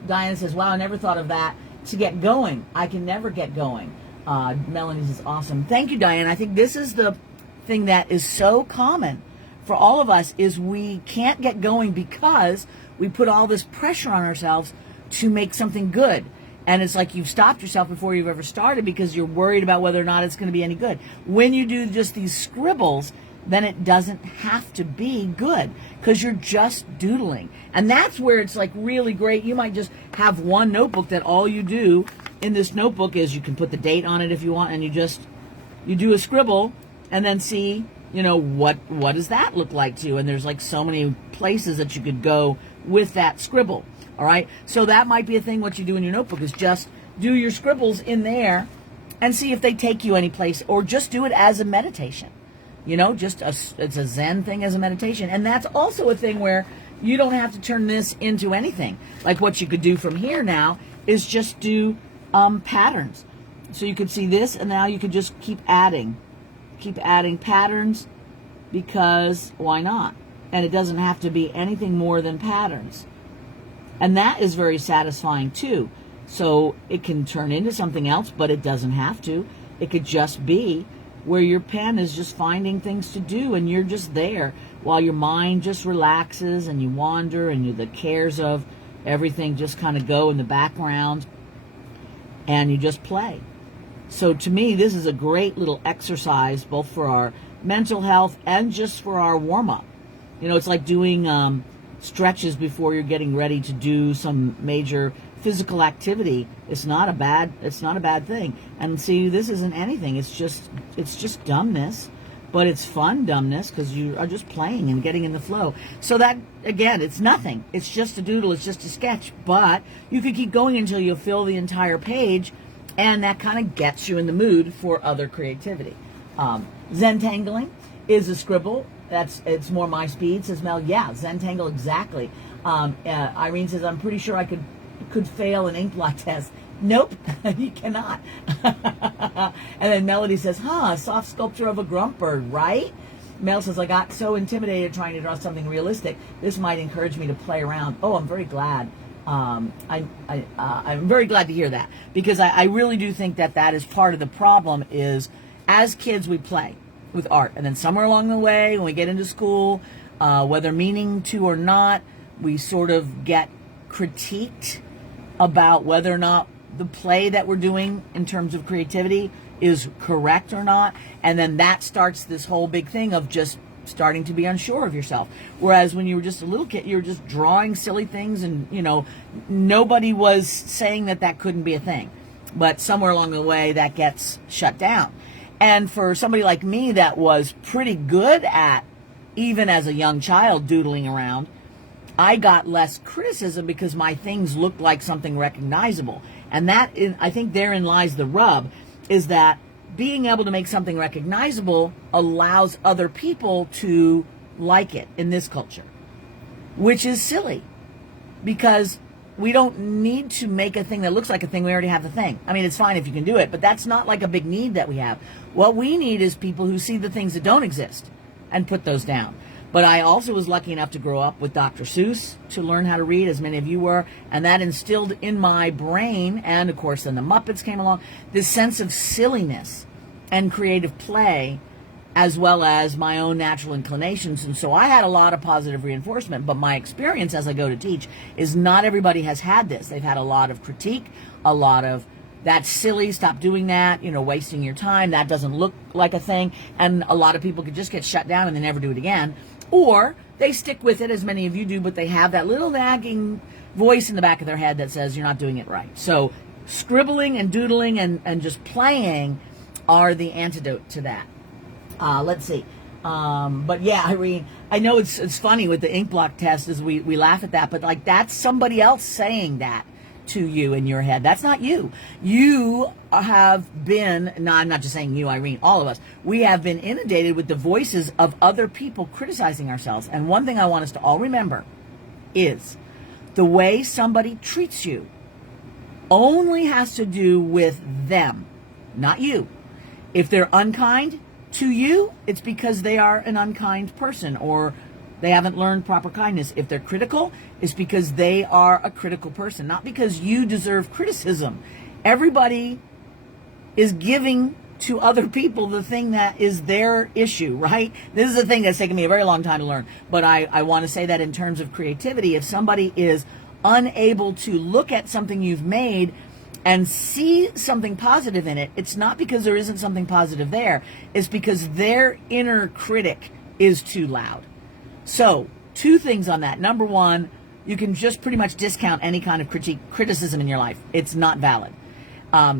Diana says, "Wow, I never thought of that to get going. I can never get going." Melanie says, awesome. Thank you, Diane. I think this is the thing that is so common for all of us, is we can't get going because we put all this pressure on ourselves to make something good. And it's like you've stopped yourself before you've ever started because you're worried about whether or not it's going to be any good. When you do just these scribbles, then it doesn't have to be good because you're just doodling. And that's where it's like really great. You might just have one notebook that all you do in this notebook is you can put the date on it if you want, and you do a scribble and then see, what does that look like to you? And there's like so many places that you could go with that scribble. All right. So that might be a thing. What you do in your notebook is just do your scribbles in there and see if they take you any place, or just do it as a meditation. It's a Zen thing as a meditation. And that's also a thing where you don't have to turn this into anything. Like what you could do from here now is just do patterns. So you could see this, and now you could just keep adding patterns, because why not? And it doesn't have to be anything more than patterns. And that is very satisfying too. So it can turn into something else, but it doesn't have to. It could just be where your pen is just finding things to do, and you're just there while your mind just relaxes and you wander, and the cares of everything just kind of go in the background, and you just play. So to me, this is a great little exercise, both for our mental health and just for our warm-up. It's like doing stretches before you're getting ready to do some major physical activity. It's not a bad thing. And see, this isn't anything. It's just dumbness, but it's fun dumbness because you are just playing and getting in the flow. So that, again, it's nothing. It's just a doodle. It's just a sketch. But you could keep going until you fill the entire page, and that kind of gets you in the mood for other creativity. Zentangling is a scribble. It's more my speed, says Mel. Yeah, Zentangle, exactly. Irene says, I'm pretty sure I could fail an ink blot test. Nope, you cannot. And then Melody says, soft sculpture of a grunt bird, right? Mel says, I got so intimidated trying to draw something realistic. This might encourage me to play around. Oh, I'm very glad. I'm very glad to hear that, because I really do think that is part of the problem. Is as kids we play with art, and then somewhere along the way when we get into school, whether meaning to or not, we sort of get critiqued about whether or not the play that we're doing in terms of creativity is correct or not, and then that starts this whole big thing of just starting to be unsure of yourself. Whereas when you were just a little kid, you were just drawing silly things, and nobody was saying that couldn't be a thing, but somewhere along the way that gets shut down. And for somebody like me that was pretty good at, even as a young child, doodling around, I got less criticism because my things looked like something recognizable. And I think therein lies the rub, is that being able to make something recognizable allows other people to like it in this culture, which is silly, because we don't need to make a thing that looks like a thing. We already have the thing. I mean, it's fine if you can do it, but that's not like a big need that we have. What we need is people who see the things that don't exist and put those down. But I also was lucky enough to grow up with Dr. Seuss, to learn how to read, as many of you were, and that instilled in my brain, and of course then the Muppets came along, this sense of silliness and creative play, as well as my own natural inclinations. And so I had a lot of positive reinforcement, but my experience as I go to teach is not everybody has had this. They've had a lot of critique, a lot of, that's silly, stop doing that, wasting your time, that doesn't look like a thing. And a lot of people could just get shut down and they never do it again. Or they stick with it, as many of you do, but they have that little nagging voice in the back of their head that says you're not doing it right. So scribbling and doodling and just playing are the antidote to that. Let's see. But yeah, Irene, I know it's funny with the ink block test, is we laugh at that, but like that's somebody else saying that to you in your head. That's not you. You have been, no, I'm not just saying you, Irene, all of us, we have been inundated with the voices of other people criticizing ourselves. And one thing I want us to all remember is the way somebody treats you only has to do with them, not you. If they're unkind to you, it's because they are an unkind person, or they haven't learned proper kindness. If they're critical, it's because they are a critical person, not because you deserve criticism. Everybody is giving to other people the thing that is their issue, right? This is a thing that's taken me a very long time to learn. But I want to say that in terms of creativity, if somebody is unable to look at something you've made and see something positive in it, it's not because there isn't something positive there. It's because their inner critic is too loud. So, two things on that. Number one, you can just pretty much discount any kind of criticism in your life. It's not valid.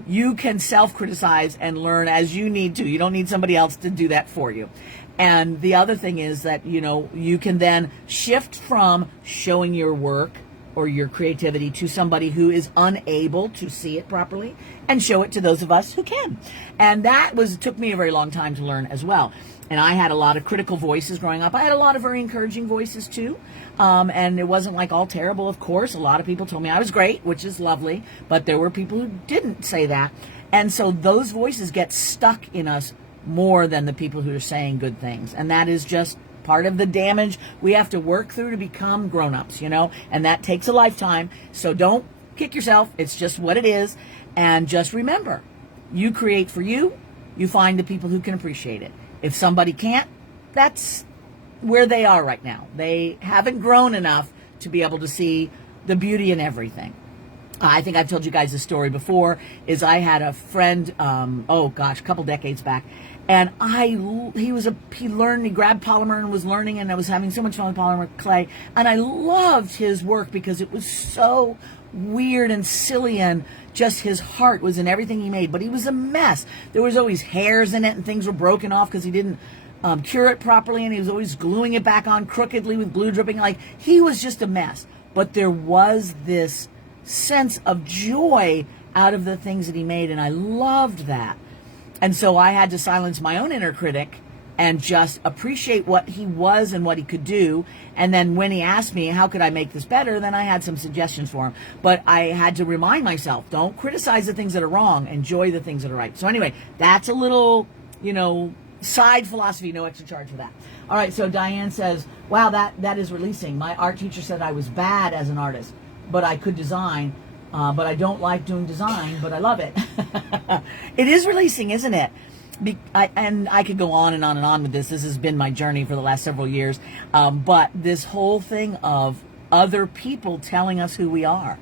You can self-criticize and learn as you need to. You don't need somebody else to do that for you. And the other thing is that, you can then shift from showing your work or your creativity to somebody who is unable to see it properly and show it to those of us who can. And it took me a very long time to learn as well. And I had a lot of critical voices growing up. I had a lot of very encouraging voices too. And it wasn't like all terrible, of course. A lot of people told me I was great, which is lovely. But there were people who didn't say that. And so those voices get stuck in us more than the people who are saying good things. And that is just part of the damage we have to work through to become grown-ups, and that takes a lifetime. So don't kick yourself. It's just what it is. And just remember, you create for you, you find the people who can appreciate it. If somebody can't, that's where they are right now. They haven't grown enough to be able to see the beauty in everything. I think I've told you guys this story before, is I had a friend, a couple decades back, and he grabbed polymer and was learning, and I was having so much fun with polymer clay, and I loved his work because it was so weird and silly, and just his heart was in everything he made, but he was a mess. There was always hairs in it, and things were broken off because he didn't cure it properly, and he was always gluing it back on crookedly with glue dripping. Like, he was just a mess. But there was this sense of joy out of the things that he made, and I loved that. And so I had to silence my own inner critic and just appreciate what he was and what he could do. And then when he asked me, how could I make this better, then I had some suggestions for him. But I had to remind myself, don't criticize the things that are wrong, enjoy the things that are right. So anyway, that's a little, side philosophy, no extra charge for that. All right, so Diane says, wow, that is releasing. My art teacher said I was bad as an artist, but I could design, but I don't like doing design, but I love it. It is releasing, isn't it? And I could go on and on and on with this. This has been my journey for the last several years. But this whole thing of other people telling us who we are.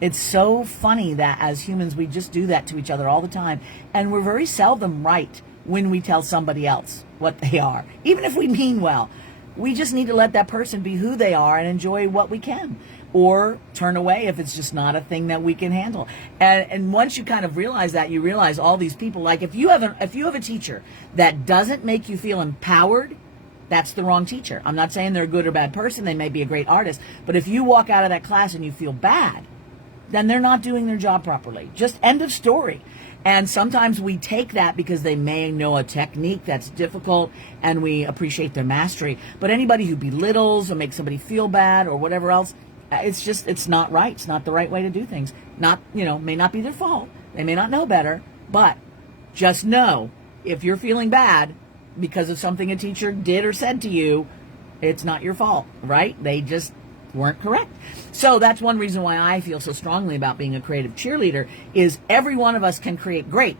It's so funny that as humans, we just do that to each other all the time. And we're very seldom right when we tell somebody else what they are, even if we mean well. We just need to let that person be who they are and enjoy what we can, or turn away if it's just not a thing that we can handle. And once you kind of realize that, you realize all these people, like if you have a teacher that doesn't make you feel empowered, that's the wrong teacher. I'm not saying they're a good or bad person. They may be a great artist. But if you walk out of that class and you feel bad, then they're not doing their job properly. Just end of story. And sometimes we take that because they may know a technique that's difficult and we appreciate their mastery. But anybody who belittles or makes somebody feel bad or whatever else, it's not right. It's not the right way to do things. May not be their fault. They may not know better, but just know if you're feeling bad because of something a teacher did or said to you, it's not your fault, right? They just weren't correct. So that's one reason why I feel so strongly about being a creative cheerleader, is every one of us can create great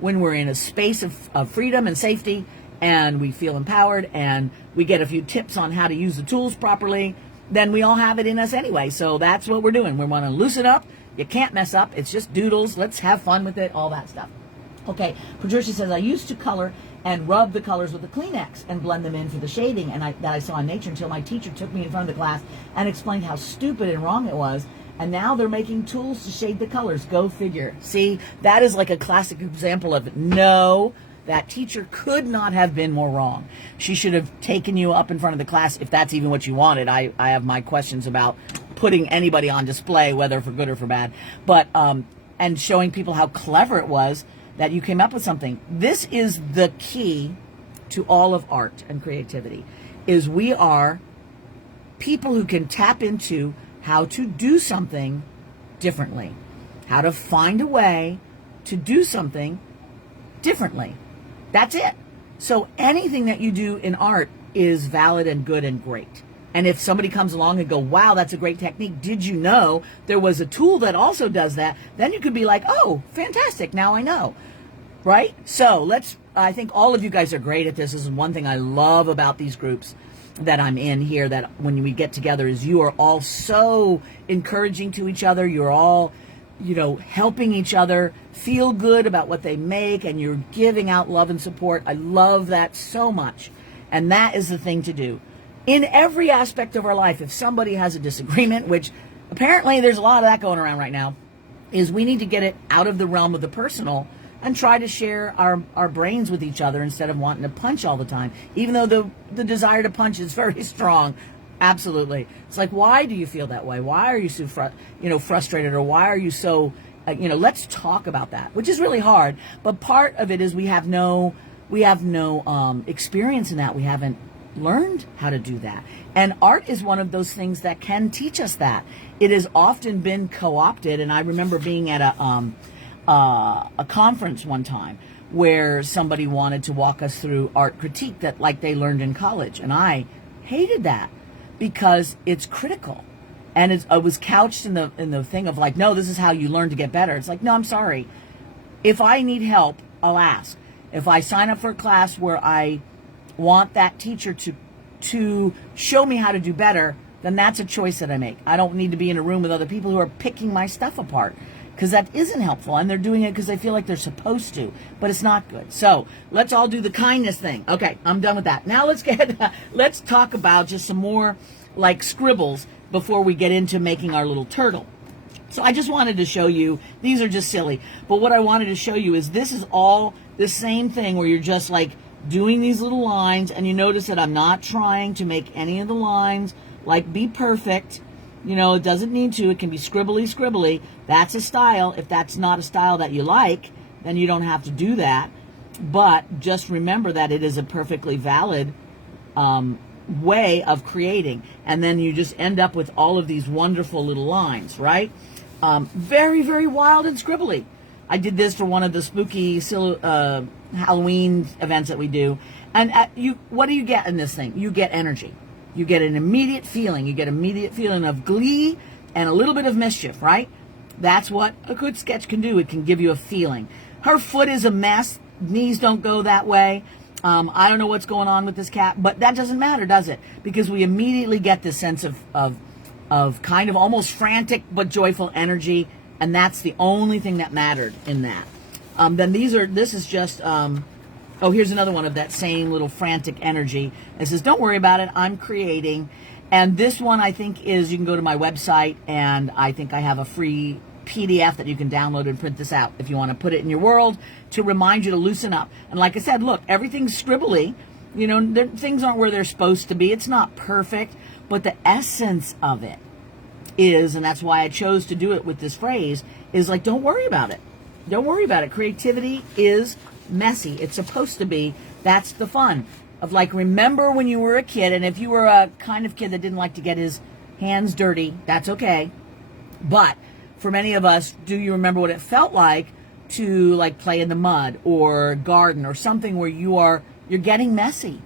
when we're in a space of freedom and safety, and we feel empowered, and we get a few tips on how to use the tools properly. Then we all have it in us anyway. So that's what we're doing. We want to loosen up. You can't mess up. It's just doodles. Let's have fun with it. All that stuff. Okay. Patricia says, I used to color and rub the colors with a Kleenex and blend them in for the shading that I saw in nature, until my teacher took me in front of the class and explained how stupid and wrong it was. And now they're making tools to shade the colors. Go figure. See, that is like a classic example of it. No, that teacher could not have been more wrong. She should have taken you up in front of the class, if that's even what you wanted. I have my questions about putting anybody on display, whether for good or for bad. But and showing people how clever it was that you came up with something. This is the key to all of art and creativity, is we are people who can tap into how to do something differently, how to find a way to do something differently. That's it. So anything that you do in art is valid and good and great. And if somebody comes along and go, wow, that's a great technique, did you know there was a tool that also does that? Then you could be like, oh, fantastic, now I know, right? So I think all of you guys are great at this. This is one thing I love about these groups that I'm in here, that when we get together, is you are all so encouraging to each other. You're all, helping each other feel good about what they make, and you're giving out love and support. I love that so much. And that is the thing to do in every aspect of our life. If somebody has a disagreement, which apparently there's a lot of that going around right now, is we need to get it out of the realm of the personal and try to share our brains with each other instead of wanting to punch all the time, even though the desire to punch is very strong. Absolutely. It's like, why do you feel that way? Why are you so frustrated, or why are you so, let's talk about that, which is really hard. But part of it is we have no experience in that. We haven't learned how to do that. And art is one of those things that can teach us that. It has often been co-opted. And I remember being at a conference one time where somebody wanted to walk us through art critique that like they learned in college. And I hated that, because it's critical, and it was couched in the thing of like, no, this is how you learn to get better. It's like, no, I'm sorry. If I need help, I'll ask. If I sign up for a class where I want that teacher to show me how to do better, then that's a choice that I make. I don't need to be in a room with other people who are picking my stuff apart, because that isn't helpful, and they're doing it because they feel like they're supposed to, but it's not good. So let's all do the kindness thing. Okay, I'm done with that. Now let's talk about just some more like scribbles before we get into making our little turtle. So I just wanted to show you, these are just silly, but what I wanted to show you is this is all the same thing where you're just like doing these little lines, and you notice that I'm not trying to make any of the lines like be perfect. It doesn't need to. It can be scribbly. That's a style. If that's not a style that you like, then you don't have to do that. But just remember that it is a perfectly valid way of creating. And then you just end up with all of these wonderful little lines, right? Very, very wild and scribbly. I did this for one of the spooky Halloween events that we do. And what do you get in this thing? You get energy. You get an immediate feeling. You get immediate feeling of glee and a little bit of mischief, right? That's what a good sketch can do. It can give you a feeling. Her foot is a mess. Knees don't go that way. I don't know what's going on with this cat, but that doesn't matter, does it? Because we immediately get this sense of kind of almost frantic but joyful energy, and that's the only thing that mattered in that. Then this is just... oh, here's another one of that same little frantic energy. It says, don't worry about it, I'm creating. And this one, I think, is, you can go to my website, and I think I have a free PDF that you can download and print this out if you want to put it in your world to remind you to loosen up. And like I said, look, everything's scribbly. Things aren't where they're supposed to be. It's not perfect, but the essence of it is, and that's why I chose to do it with this phrase, is like, don't worry about it. Don't worry about it. Creativity is messy. It's supposed to be. That's the fun of, like, remember when you were a kid, and if you were a kind of kid that didn't like to get his hands dirty, that's okay. But for many of us, do you remember what it felt like to like play in the mud or garden or something where you're getting messy?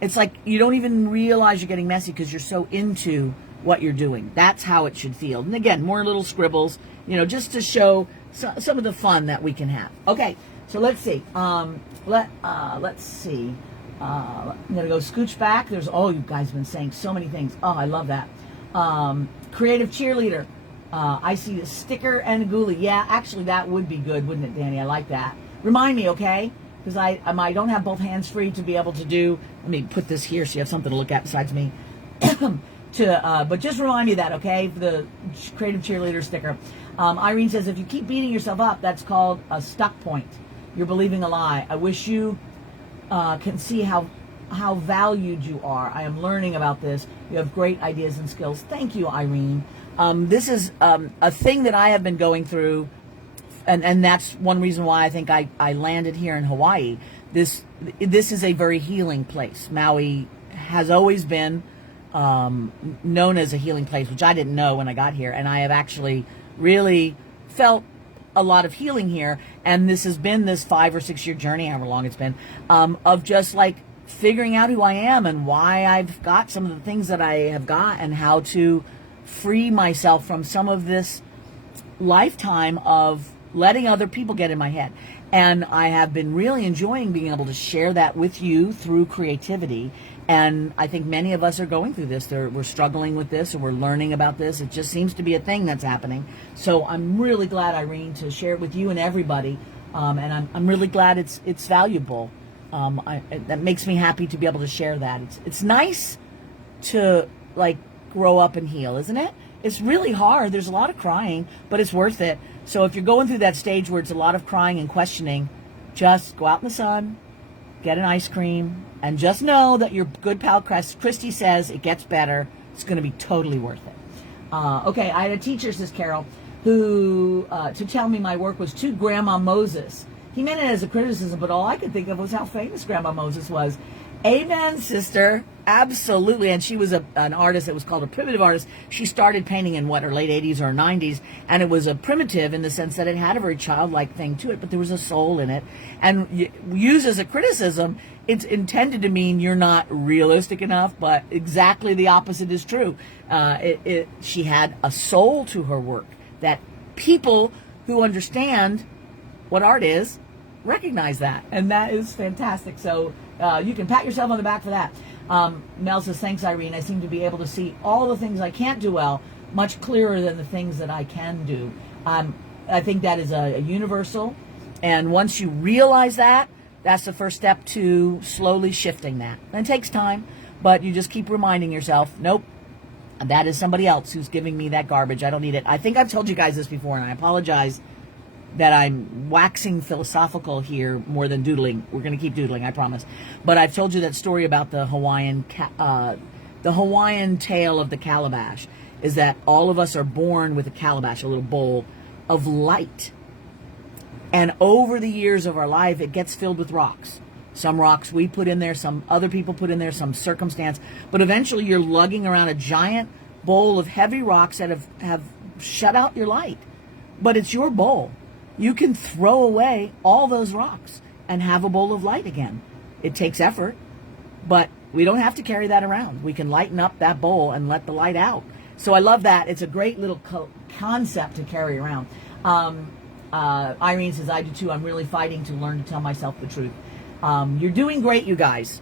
It's like you don't even realize you're getting messy because you're so into what you're doing. That's how it should feel. And again, more little scribbles, just to show some of the fun that we can have. Okay. So let's see. Let's see. I'm gonna go scooch back. You guys have been saying so many things. Oh, I love that. Creative cheerleader. I see a sticker and a ghoulie. Yeah, actually, that would be good, wouldn't it, Danny? I like that. Remind me, okay? Because I don't have both hands free to be able to do. Let me put this here so you have something to look at besides me. But just remind me of that, okay? For the creative cheerleader sticker. Irene says, if you keep beating yourself up, that's called a stuck point. You're believing a lie. I wish you can see how valued you are. I am learning about this. You have great ideas and skills. Thank you, Irene. This is a thing that I have been going through, and that's one reason why I think I landed here in Hawaii. This is a very healing place. Maui has always been known as a healing place, which I didn't know when I got here, and I have actually really felt a lot of healing here. And this has been this 5 or 6 year journey, however long it's been, of just like figuring out who I am and why I've got some of the things that I have got, and how to free myself from some of this lifetime of letting other people get in my head. And I have been really enjoying being able to share that with you through creativity. And I think many of us are going through this. We're struggling with this, or we're learning about this. It just seems to be a thing that's happening. So I'm really glad, Irene, to share it with you and everybody. And I'm really glad it's valuable. That makes me happy to be able to share that. It's nice to like grow up and heal, isn't it? It's really hard. There's a lot of crying, but it's worth it. So if you're going through that stage where it's a lot of crying and questioning, just go out in the sun, get an ice cream, and just know that your good pal Christi says it gets better. It's going to be totally worth it. Okay, I had a teacher, says Carol, who to tell me my work was too Grandma Moses. He meant it as a criticism, but all I could think of was how famous Grandma Moses was. Amen, sister. Absolutely. And she was an artist that was called a primitive artist. She started painting in her late 80s or 90s, and it was a primitive in the sense that it had a very childlike thing to it, but there was a soul in it. And used as a criticism, it's intended to mean you're not realistic enough, but exactly the opposite is true. She had a soul to her work that people who understand what art is recognize that, and that is fantastic. So you can pat yourself on the back for that. Mel says, thanks, Irene. I seem to be able to see all the things I can't do well much clearer than the things that I can do. I think that is a universal, and once you realize that, that's the first step to slowly shifting that. And it takes time, but you just keep reminding yourself, nope, that is somebody else who's giving me that garbage. I don't need it. I think I've told you guys this before, and I apologize that I'm waxing philosophical here more than doodling. We're going to keep doodling, I promise. But I've told you that story about the Hawaiian tale of the calabash, is that all of us are born with a calabash, a little bowl of light. And over the years of our life, it gets filled with rocks. Some rocks we put in there, some other people put in there, some circumstance. But eventually you're lugging around a giant bowl of heavy rocks that have shut out your light. But it's your bowl. You can throw away all those rocks and have a bowl of light again. It takes effort, but we don't have to carry that around. We can lighten up that bowl and let the light out. So I love that. It's a great little concept to carry around. Irene says, I do too. I'm really fighting to learn to tell myself the truth. You're doing great, you guys,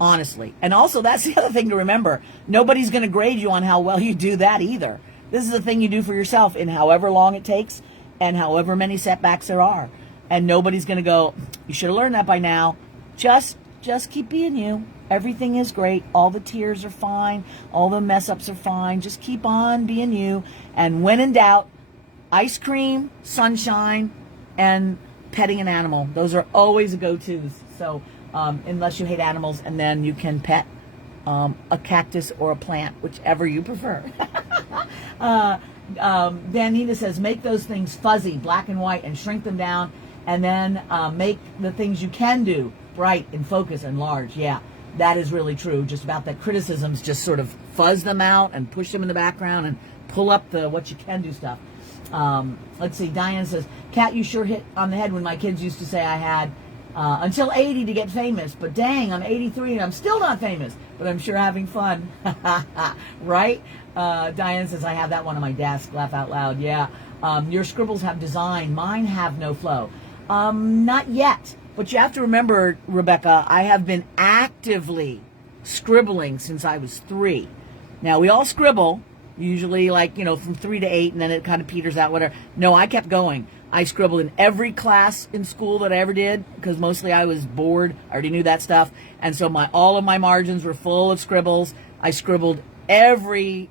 honestly. And also, that's the other thing to remember. Nobody's going to grade you on how well you do that either. This is a thing you do for yourself in however long it takes and however many setbacks there are. And nobody's going to go, you should have learned that by now. Just keep being you. Everything is great. All the tears are fine. All the mess ups are fine. Just keep on being you. And when in doubt, ice cream, sunshine, and petting an animal. Those are always go-tos. So unless you hate animals, and then you can pet a cactus or a plant, whichever you prefer. Danita says, make those things fuzzy, black and white, and shrink them down, and then make the things you can do bright and focus and large. Yeah, that is really true. Just about that criticisms, just sort of fuzz them out and push them in the background and pull up the what you can do stuff. Let's see, Diane says, Kat, you sure hit on the head when my kids used to say I had until 80 to get famous, but dang, I'm 83 and I'm still not famous, but I'm sure having fun. Right? Diane says, I have that one on my desk. Laugh out loud. Yeah. Your scribbles have design. Mine have no flow. Not yet. But you have to remember, Rebecca, I have been actively scribbling since I was 3. Now, we all scribble, usually like, from 3 to 8, and then it kind of peters out, whatever. No, I kept going. I scribbled in every class in school that I ever did, because mostly I was bored. I already knew that stuff. And so all of my margins were full of scribbles. I scribbled every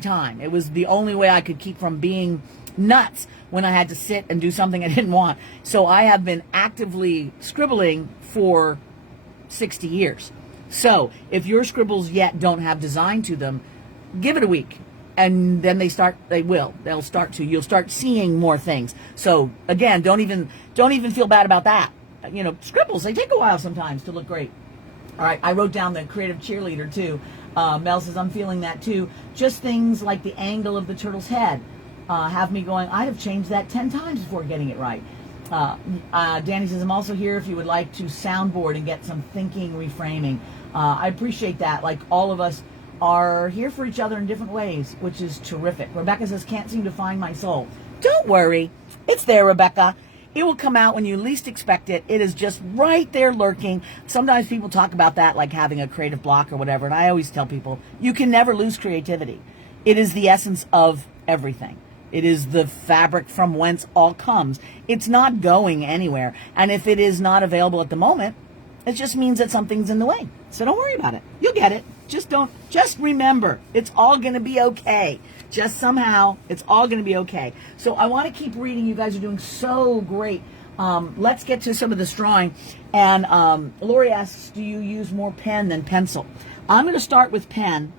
time. It was the only way I could keep from being nuts when I had to sit and do something I didn't want. So I have been actively scribbling for 60 years. So if your scribbles yet don't have design to them, give it a week. And then they'll start to, you'll start seeing more things. So again, don't even feel bad about that. Scribbles, they take a while sometimes to look great. All right, I wrote down the creative cheerleader too. Mel says, I'm feeling that too. Just things like the angle of the turtle's head have me going, I'd have changed that 10 times before getting it right. Danny says, I'm also here if you would like to soundboard and get some thinking reframing. I appreciate that. Like, all of us are here for each other in different ways, which is terrific. Rebecca says, can't seem to find my soul. Don't worry. It's there, Rebecca. It will come out when you least expect it. It is just right there lurking. Sometimes people talk about that like having a creative block or whatever, and I always tell people, you can never lose creativity. It is the essence of everything. It is the fabric from whence all comes. It's not going anywhere. And if it is not available at the moment, it just means that something's in the way. So don't worry about it. You'll get it. Just remember, it's all going to be okay. Just somehow, it's all going to be okay. So I want to keep reading. You guys are doing so great. Let's get to some of this drawing. And Lori asks, do you use more pen than pencil? I'm going to start with pen,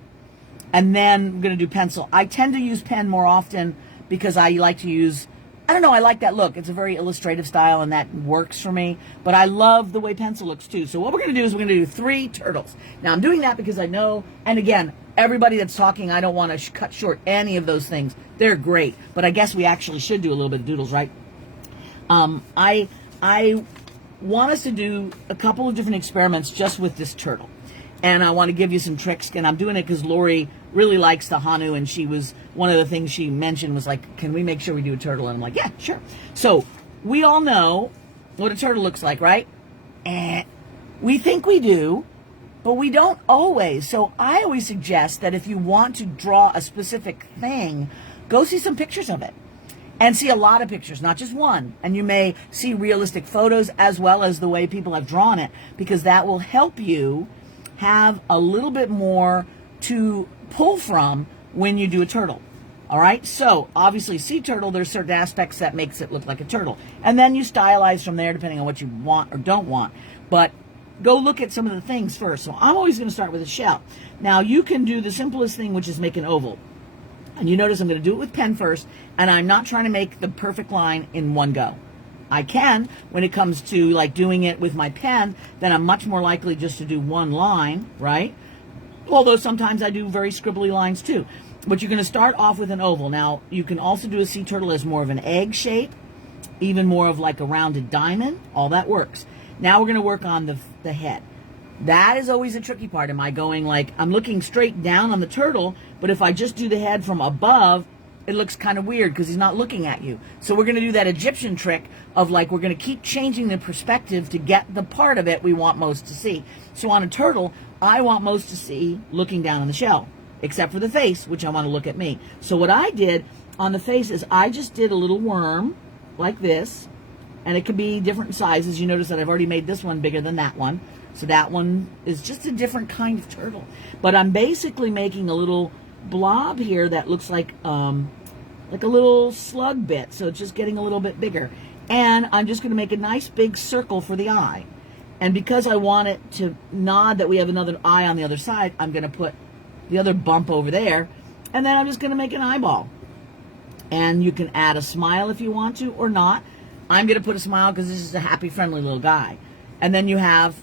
and then I'm going to do pencil. I tend to use pen more often because I like to use, I don't know, I like that look. It's a very illustrative style, and that works for me. But I love the way pencil looks, too. So what we're going to do is we're going to do 3 turtles. Now, I'm doing that because I know, and again, everybody that's talking, I don't want to cut short any of those things. They're great. But I guess we actually should do a little bit of doodles, right? I want us to do a couple of different experiments just with this turtle. And I want to give you some tricks. And I'm doing it because Lori really likes the Hanu, and she was, one of the things she mentioned was like, can we make sure we do a turtle? And I'm like, yeah, sure. So we all know what a turtle looks like, right? And we think we do, but we don't always. So I always suggest that if you want to draw a specific thing, go see some pictures of it. And see a lot of pictures, not just one. And you may see realistic photos as well as the way people have drawn it, because that will help you have a little bit more to pull from when you do a turtle. All right, so obviously sea turtle, there's certain aspects that makes it look like a turtle. And then you stylize from there depending on what you want or don't want. But go look at some of the things first. So I'm always going to start with a shell. Now you can do the simplest thing, which is make an oval. And you notice I'm going to do it with pen first, and I'm not trying to make the perfect line in one go. I can, when it comes to like doing it with my pen, then I'm much more likely just to do one line, right? Although sometimes I do very scribbly lines too. But you're going to start off with an oval. Now, you can also do a sea turtle as more of an egg shape, even more of like a rounded diamond. All that works. Now we're going to work on the head. That is always a tricky part. Am I going like, I'm looking straight down on the turtle, but if I just do the head from above, it looks kind of weird because he's not looking at you. So we're going to do that Egyptian trick of like, we're going to keep changing the perspective to get the part of it we want most to see. So on a turtle, I want most to see looking down on the shell, except for the face, which I want to look at me. So what I did on the face is I just did a little worm like this, and it could be different sizes. You notice that I've already made this one bigger than that one. So that one is just a different kind of turtle. But I'm basically making a little blob here that looks like a little slug bit. So it's just getting a little bit bigger. And I'm just going to make a nice big circle for the eye. And because I want it to nod that we have another eye on the other side, I'm going to put the other bump over there. And then I'm just going to make an eyeball. And you can add a smile if you want to or not. I'm going to put a smile because this is a happy, friendly little guy. And then you have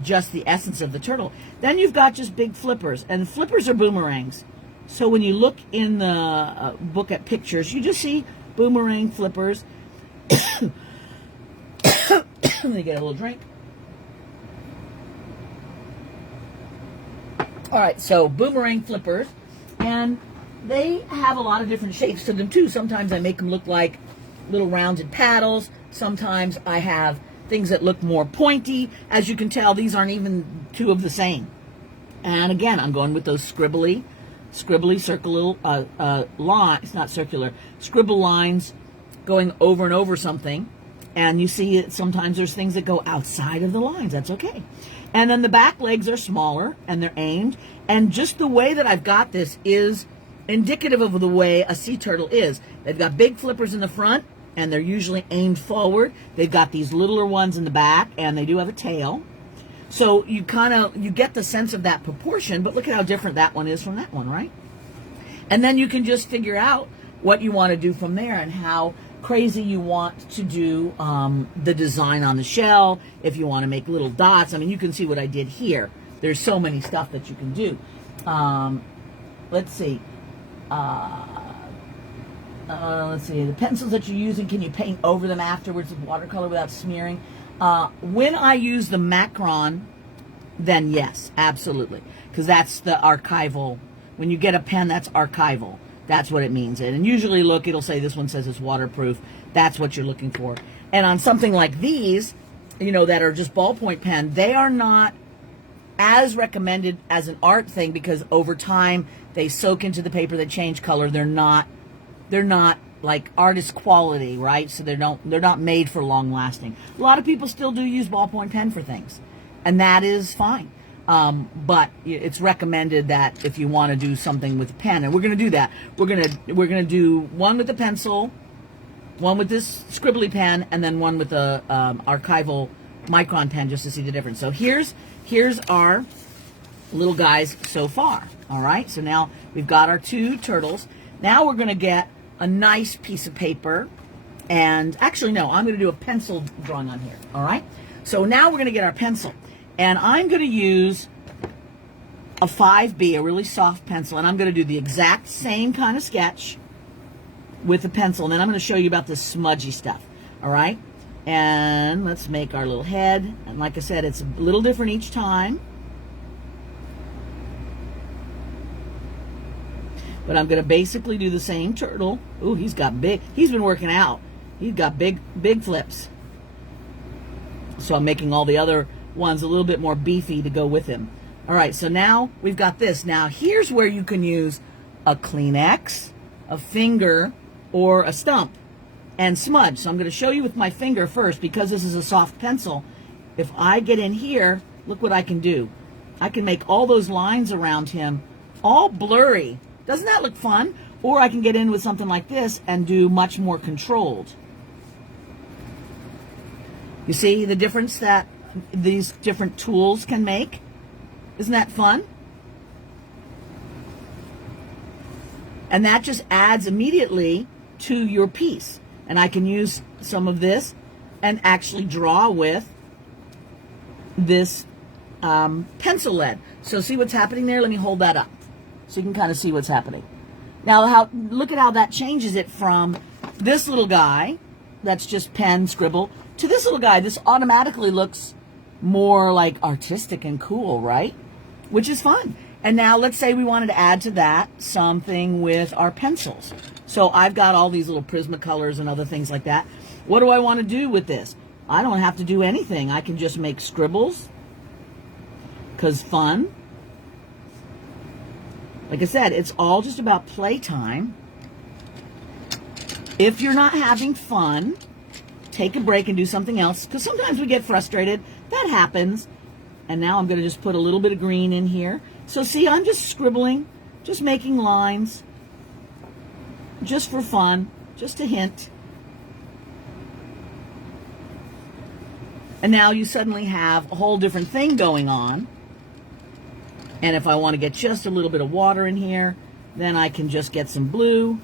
just the essence of the turtle. Then you've got just big flippers. And flippers are boomerangs. So when you look in the book at pictures, you just see boomerang flippers. Let me get a little drink. All right, so boomerang flippers. And they have a lot of different shapes to them too. Sometimes I make them look like little rounded paddles. Sometimes I have things that look more pointy. As you can tell, these aren't even two of the same. And again, I'm going with those scribbly circle lines, not circular, scribble lines going over and over something. And you see it, sometimes there's things that go outside of the lines. That's okay. And then the back legs are smaller and they're aimed. And just the way that I've got this is indicative of the way a sea turtle is. They've got big flippers in the front, and they're usually aimed forward. They've got these littler ones in the back, and they do have a tail. So you get the sense of that proportion, but look at how different that one is from that one, right? And then you can just figure out what you want to do from there and how crazy you want to do the design on the shell. If you want to make little dots, I mean, you can see what I did here. There's so many stuff that you can do. Let's see. let's see, the pencils that you're using, can you paint over them afterwards with watercolor without smearing? When I use the Macron, then yes, absolutely. Because that's the archival. When you get a pen, that's archival. That's what it means. And usually, look, it'll say this one says it's waterproof. That's what you're looking for. And on something like these, you know, that are just ballpoint pen, they are not as recommended as an art thing because over time they soak into the paper, they change color. They're not like artist quality, right? So they're not made for long lasting. A lot of people still do use ballpoint pen for things, and that is fine. But it's recommended that if you want to do something with a pen, and we're going to do that. We're going to do one with the pencil, one with this scribbly pen, and then one with the archival micron pen, just to see the difference. So here's our little guys so far. All right, so now we've got our two turtles. Now we're going to get a nice piece of paper, and actually no, I'm going to do a pencil drawing on here. All right, so now we're going to get our pencil, and I'm going to use a 5B, a really soft pencil, and I'm going to do the exact same kind of sketch with the pencil, and then I'm going to show you about this smudgy stuff. All right, and let's make our little head, and like I said, it's a little different each time. But I'm going to basically do the same turtle. Ooh, he's been working out. He's got big flips. So I'm making all the other ones a little bit more beefy to go with him. All right, so now we've got this. Now here's where you can use a Kleenex, a finger, or a stump and smudge. So I'm going to show you with my finger first because this is a soft pencil. If I get in here, look what I can do. I can make all those lines around him all blurry. Doesn't that look fun? Or I can get in with something like this and do much more controlled. You see the difference that these different tools can make? Isn't that fun? And that just adds immediately to your piece. And I can use some of this and actually draw with this pencil lead. So see what's happening there? Let me hold that up so you can kind of see what's happening. Now, look at how that changes it from this little guy that's just pen, scribble, to this little guy. This automatically looks more like artistic and cool, right? Which is fun. And now let's say we wanted to add to that something with our pencils. So I've got all these little Prismacolors and other things like that. What do I want to do with this? I don't have to do anything. I can just make scribbles, because fun. Like I said, it's all just about playtime. If you're not having fun, take a break and do something else, because sometimes we get frustrated. That happens. And now I'm going to just put a little bit of green in here. So see, I'm just scribbling, just making lines, just for fun, just a hint. And now you suddenly have a whole different thing going on. And if I want to get just a little bit of water in here, then I can just get some blue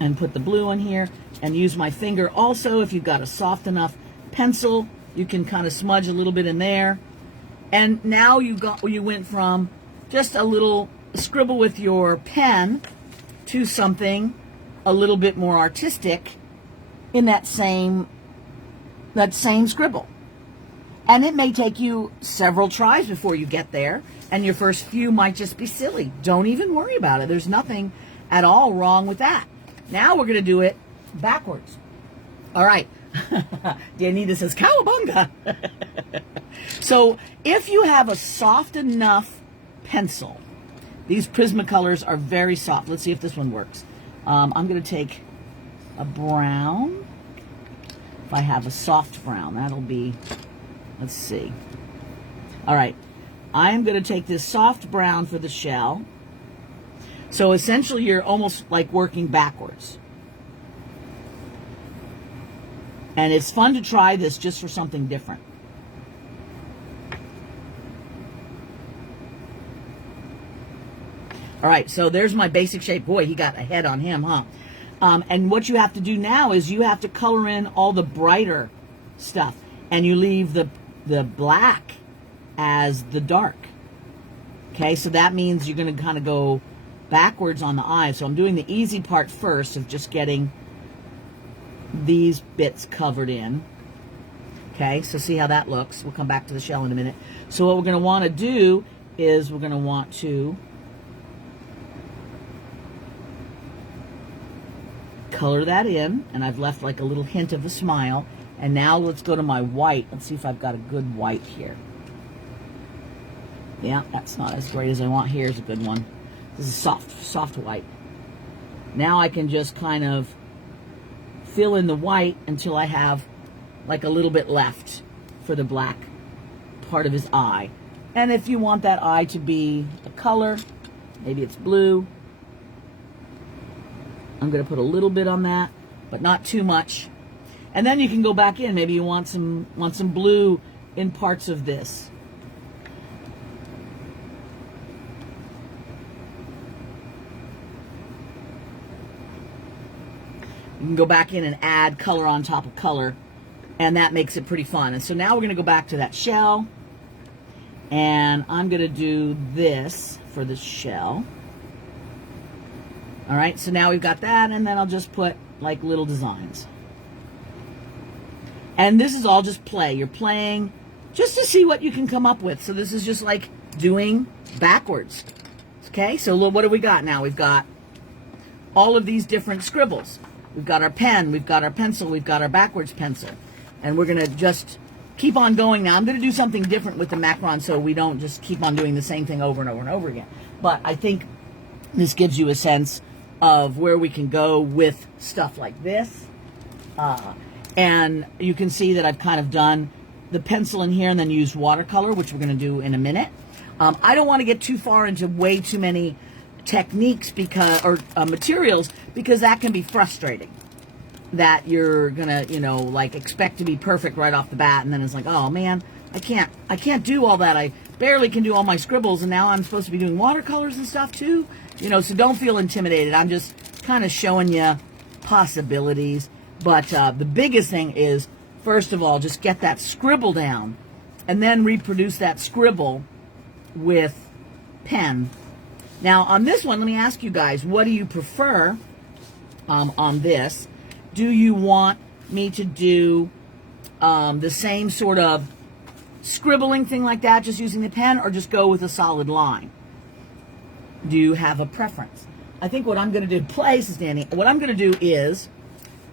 and put the blue on here and use my finger. Also, if you've got a soft enough pencil, you can kind of smudge a little bit in there. And now you went from just a little scribble with your pen to something a little bit more artistic in that same scribble. And it may take you several tries before you get there, and your first few might just be silly. Don't even worry about it. There's nothing at all wrong with that. Now we're going to do it backwards. All right. Danita says, cowabunga. So if you have a soft enough pencil, these Prismacolors are very soft. Let's see if this one works. I'm going to take a brown. If I have a soft brown, that'll be... Let's see. All right. I'm going to take this soft brown for the shell. So essentially, you're almost like working backwards. And it's fun to try this just for something different. All right. So there's my basic shape. Boy, he got a head on him, huh? And what you have to do now is you have to color in all the brighter stuff. And you leave the black as the dark. Okay, so that means you're going to kind of go backwards on the eye. So I'm doing the easy part first of just getting these bits covered in. Okay, so see how that looks. We'll come back to the shell in a minute. So what we're going to want to do is we're going to want to color that in, and I've left like a little hint of a smile. And now let's go to my white. Let's see if I've got a good white here. Yeah, that's not as great as I want. Here's a good one. This is soft white. Now I can just kind of fill in the white until I have like a little bit left for the black part of his eye. And if you want that eye to be a color, maybe it's blue, I'm going to put a little bit on that, but not too much. And then you can go back in. Maybe you want some blue in parts of this. You can go back in and add color on top of color, and that makes it pretty fun. And so now we're going to go back to that shell, and I'm going to do this for the shell. All right, so now we've got that, and then I'll just put like little designs. And this is all just play. You're playing just to see what you can come up with. So this is just like doing backwards. Okay, so what do we got now? We've got all of these different scribbles. We've got our pen, we've got our pencil, we've got our backwards pencil. And we're going to just keep on going now. I'm going to do something different with the macaron so we don't just keep on doing the same thing over and over and over again. But I think this gives you a sense of where we can go with stuff like this. And you can see that I've kind of done the pencil in here and then used watercolor, which we're going to do in a minute. I don't want to get too far into way too many techniques or materials, because that can be frustrating. That you're gonna, like expect to be perfect right off the bat, and then it's like, oh man, I can't do all that. I barely can do all my scribbles, and now I'm supposed to be doing watercolors and stuff too. So don't feel intimidated. I'm just kind of showing you possibilities. But the biggest thing is, first of all, just get that scribble down, and then reproduce that scribble with pen. Now on this one, let me ask you guys, what do you prefer on this? Do you want me to do the same sort of scribbling thing like that, just using the pen, or just go with a solid line? Do you have a preference? I think what I'm going to do, Sister Danny, what I'm going to do is,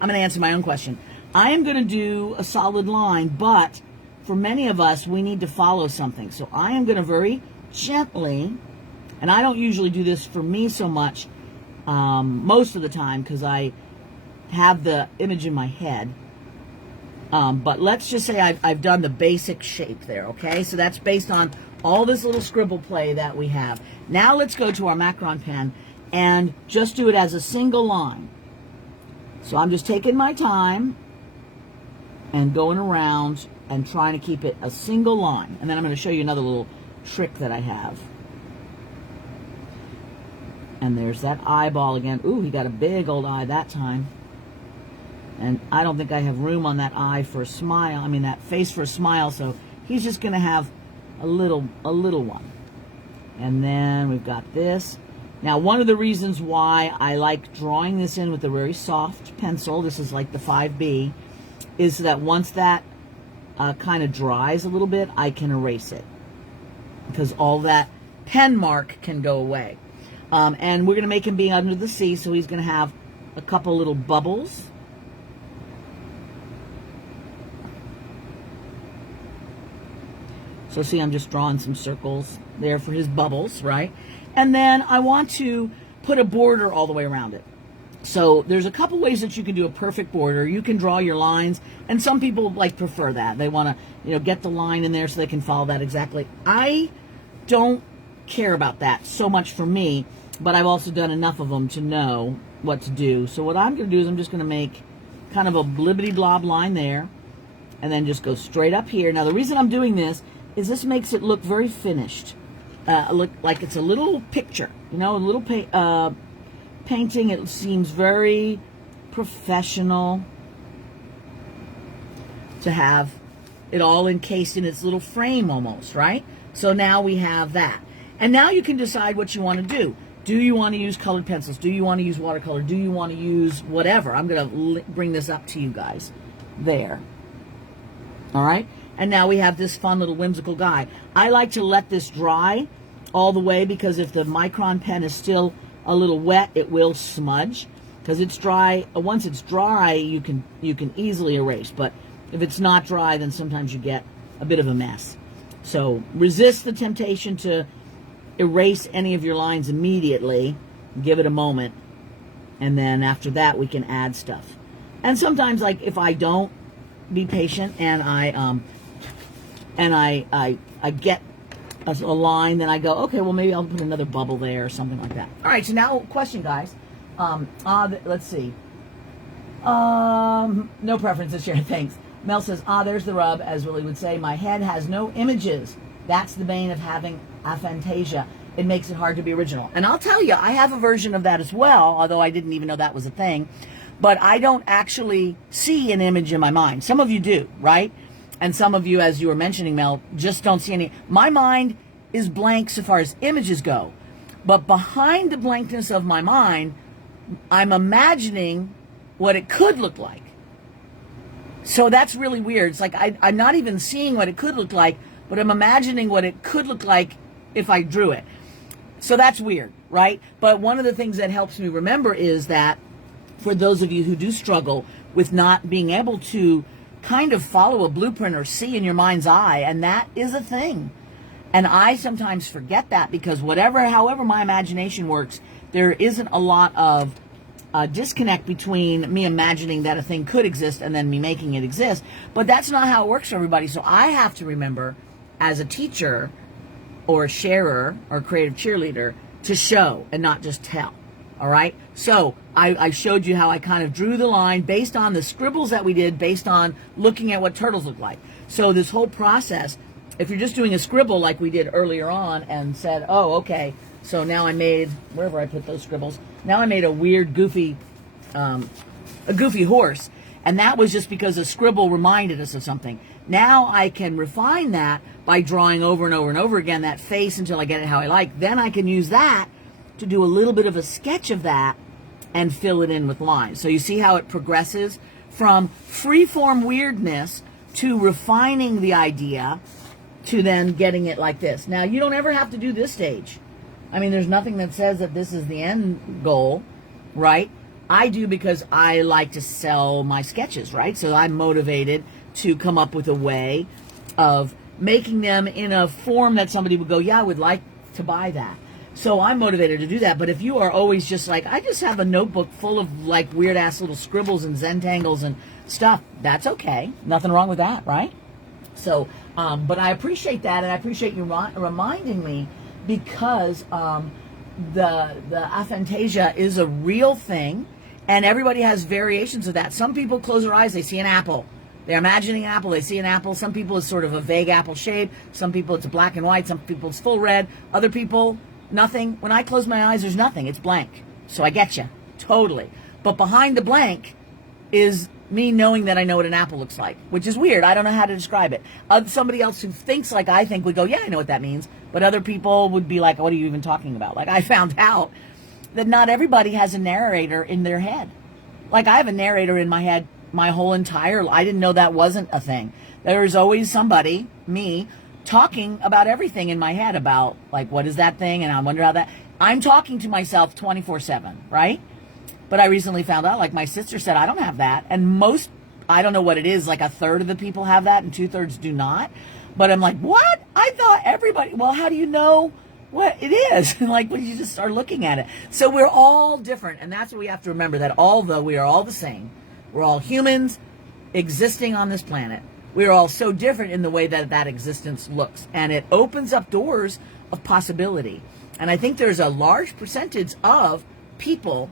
I'm going to answer my own question. I am going to do a solid line, but for many of us, we need to follow something. So I am going to very gently, and I don't usually do this for me so much most of the time because I have the image in my head. But let's just say I've done the basic shape there, okay? So that's based on all this little scribble play that we have. Now let's go to our macaron pen and just do it as a single line. So I'm just taking my time and going around and trying to keep it a single line. And then I'm going to show you another little trick that I have. And there's that eyeball again. Ooh, he got a big old eye that time. And I don't think I have room on that eye for a smile. I mean, that face for a smile. So he's just going to have a little one. And then we've got this. Now, one of the reasons why I like drawing this in with a very soft pencil, this is like the 5B, is that once that kind of dries a little bit, I can erase it. Because all that pen mark can go away. And we're going to make him be under the sea, so he's going to have a couple little bubbles. So see, I'm just drawing some circles there for his bubbles, right? And then I want to put a border all the way around it. So there's a couple ways that you can do a perfect border. You can draw your lines, and some people prefer that. They want to, get the line in there so they can follow that exactly. I don't care about that so much for me, but I've also done enough of them to know what to do. So what I'm going to do is I'm just going to make kind of a blibbity blob line there, and then just go straight up here. Now the reason I'm doing this is this makes it look very finished. Look like it's a little picture, a little painting. It seems very professional to have it all encased in its little frame almost, right? So now we have that. And now you can decide what you want to do. Do you want to use colored pencils? Do you want to use watercolor? Do you want to use whatever? I'm going to bring this up to you guys. There. All right? And now we have this fun little whimsical guy. I like to let this dry all the way because if the micron pen is still a little wet, it will smudge. Because it's dry. Once it's dry, you can easily erase. But if it's not dry, then sometimes you get a bit of a mess. So resist the temptation to erase any of your lines immediately. Give it a moment. And then after that, we can add stuff. And sometimes, like, if I don't be patient and I get a line, then I go, okay, well, maybe I'll put another bubble there or something like that. All right, so now, question, guys. Let's see. No preference this year, thanks. Mel says, there's the rub, as Willie would say. My head has no images. That's the bane of having aphantasia. It makes it hard to be original. And I'll tell you, I have a version of that as well, although I didn't even know that was a thing. But I don't actually see an image in my mind. Some of you do, right? And some of you, as you were mentioning, Mel, just don't see any. My mind is blank so far as images go. But behind the blankness of my mind, I'm imagining what it could look like. So that's really weird. It's like I'm not even seeing what it could look like, but I'm imagining what it could look like if I drew it. So that's weird, right? But one of the things that helps me remember is that for those of you who do struggle with not being able to kind of follow a blueprint or see in your mind's eye, and that is a thing. And I sometimes forget that because however my imagination works, there isn't a lot of disconnect between me imagining that a thing could exist and then me making it exist. But that's not how it works for everybody. So I have to remember, as a teacher or a sharer or creative cheerleader, to show and not just tell. All right? So I showed you how I kind of drew the line based on the scribbles that we did, based on looking at what turtles look like. So this whole process, if you're just doing a scribble like we did earlier on and said, oh, okay, so now I made, wherever I put those scribbles, now I made a weird, goofy horse. And that was just because a scribble reminded us of something. Now I can refine that by drawing over and over and over again that face until I get it how I like. Then I can use that to do a little bit of a sketch of that and fill it in with lines. So you see how it progresses from free-form weirdness to refining the idea to then getting it like this. Now, you don't ever have to do this stage. I mean, there's nothing that says that this is the end goal, right? I do because I like to sell my sketches, right? So I'm motivated to come up with a way of making them in a form that somebody would go, yeah, I would like to buy that. So I'm motivated to do that. But if you are always just like, I just have a notebook full of like weird ass little scribbles and Zentangles and stuff, that's okay. Nothing wrong with that, right? So, but I appreciate that, and I appreciate you reminding me, because the aphantasia is a real thing, and everybody has variations of that. Some people close their eyes, they see an apple. They're imagining an apple, they see an apple. Some people it's sort of a vague apple shape. Some people it's a black and white. Some people it's full red. Other people, nothing. When I close my eyes, there's nothing. It's blank. So I get you. Totally. But behind the blank is me knowing that I know what an apple looks like, which is weird. I don't know how to describe it. Somebody else who thinks like I think would go, yeah, I know what that means. But other people would be like, what are you even talking about? Like, I found out that not everybody has a narrator in their head. Like, I have a narrator in my head my whole entire life. I didn't know that wasn't a thing. There's always somebody, me, talking about everything in my head about, like, what is that thing? And I wonder how that... I'm talking to myself 24/7, right? But I recently found out, like my sister said, I don't have that. And most, I don't know what it is, like a third of the people have that and 2/3 do not. But I'm like, what? I thought everybody, well, how do you know what it is? Like when you just start looking at it. So we're all different. And that's what we have to remember, that although we are all the same, we're all humans existing on this planet, we're all so different in the way that that existence looks. And it opens up doors of possibility. And I think there's a large percentage of people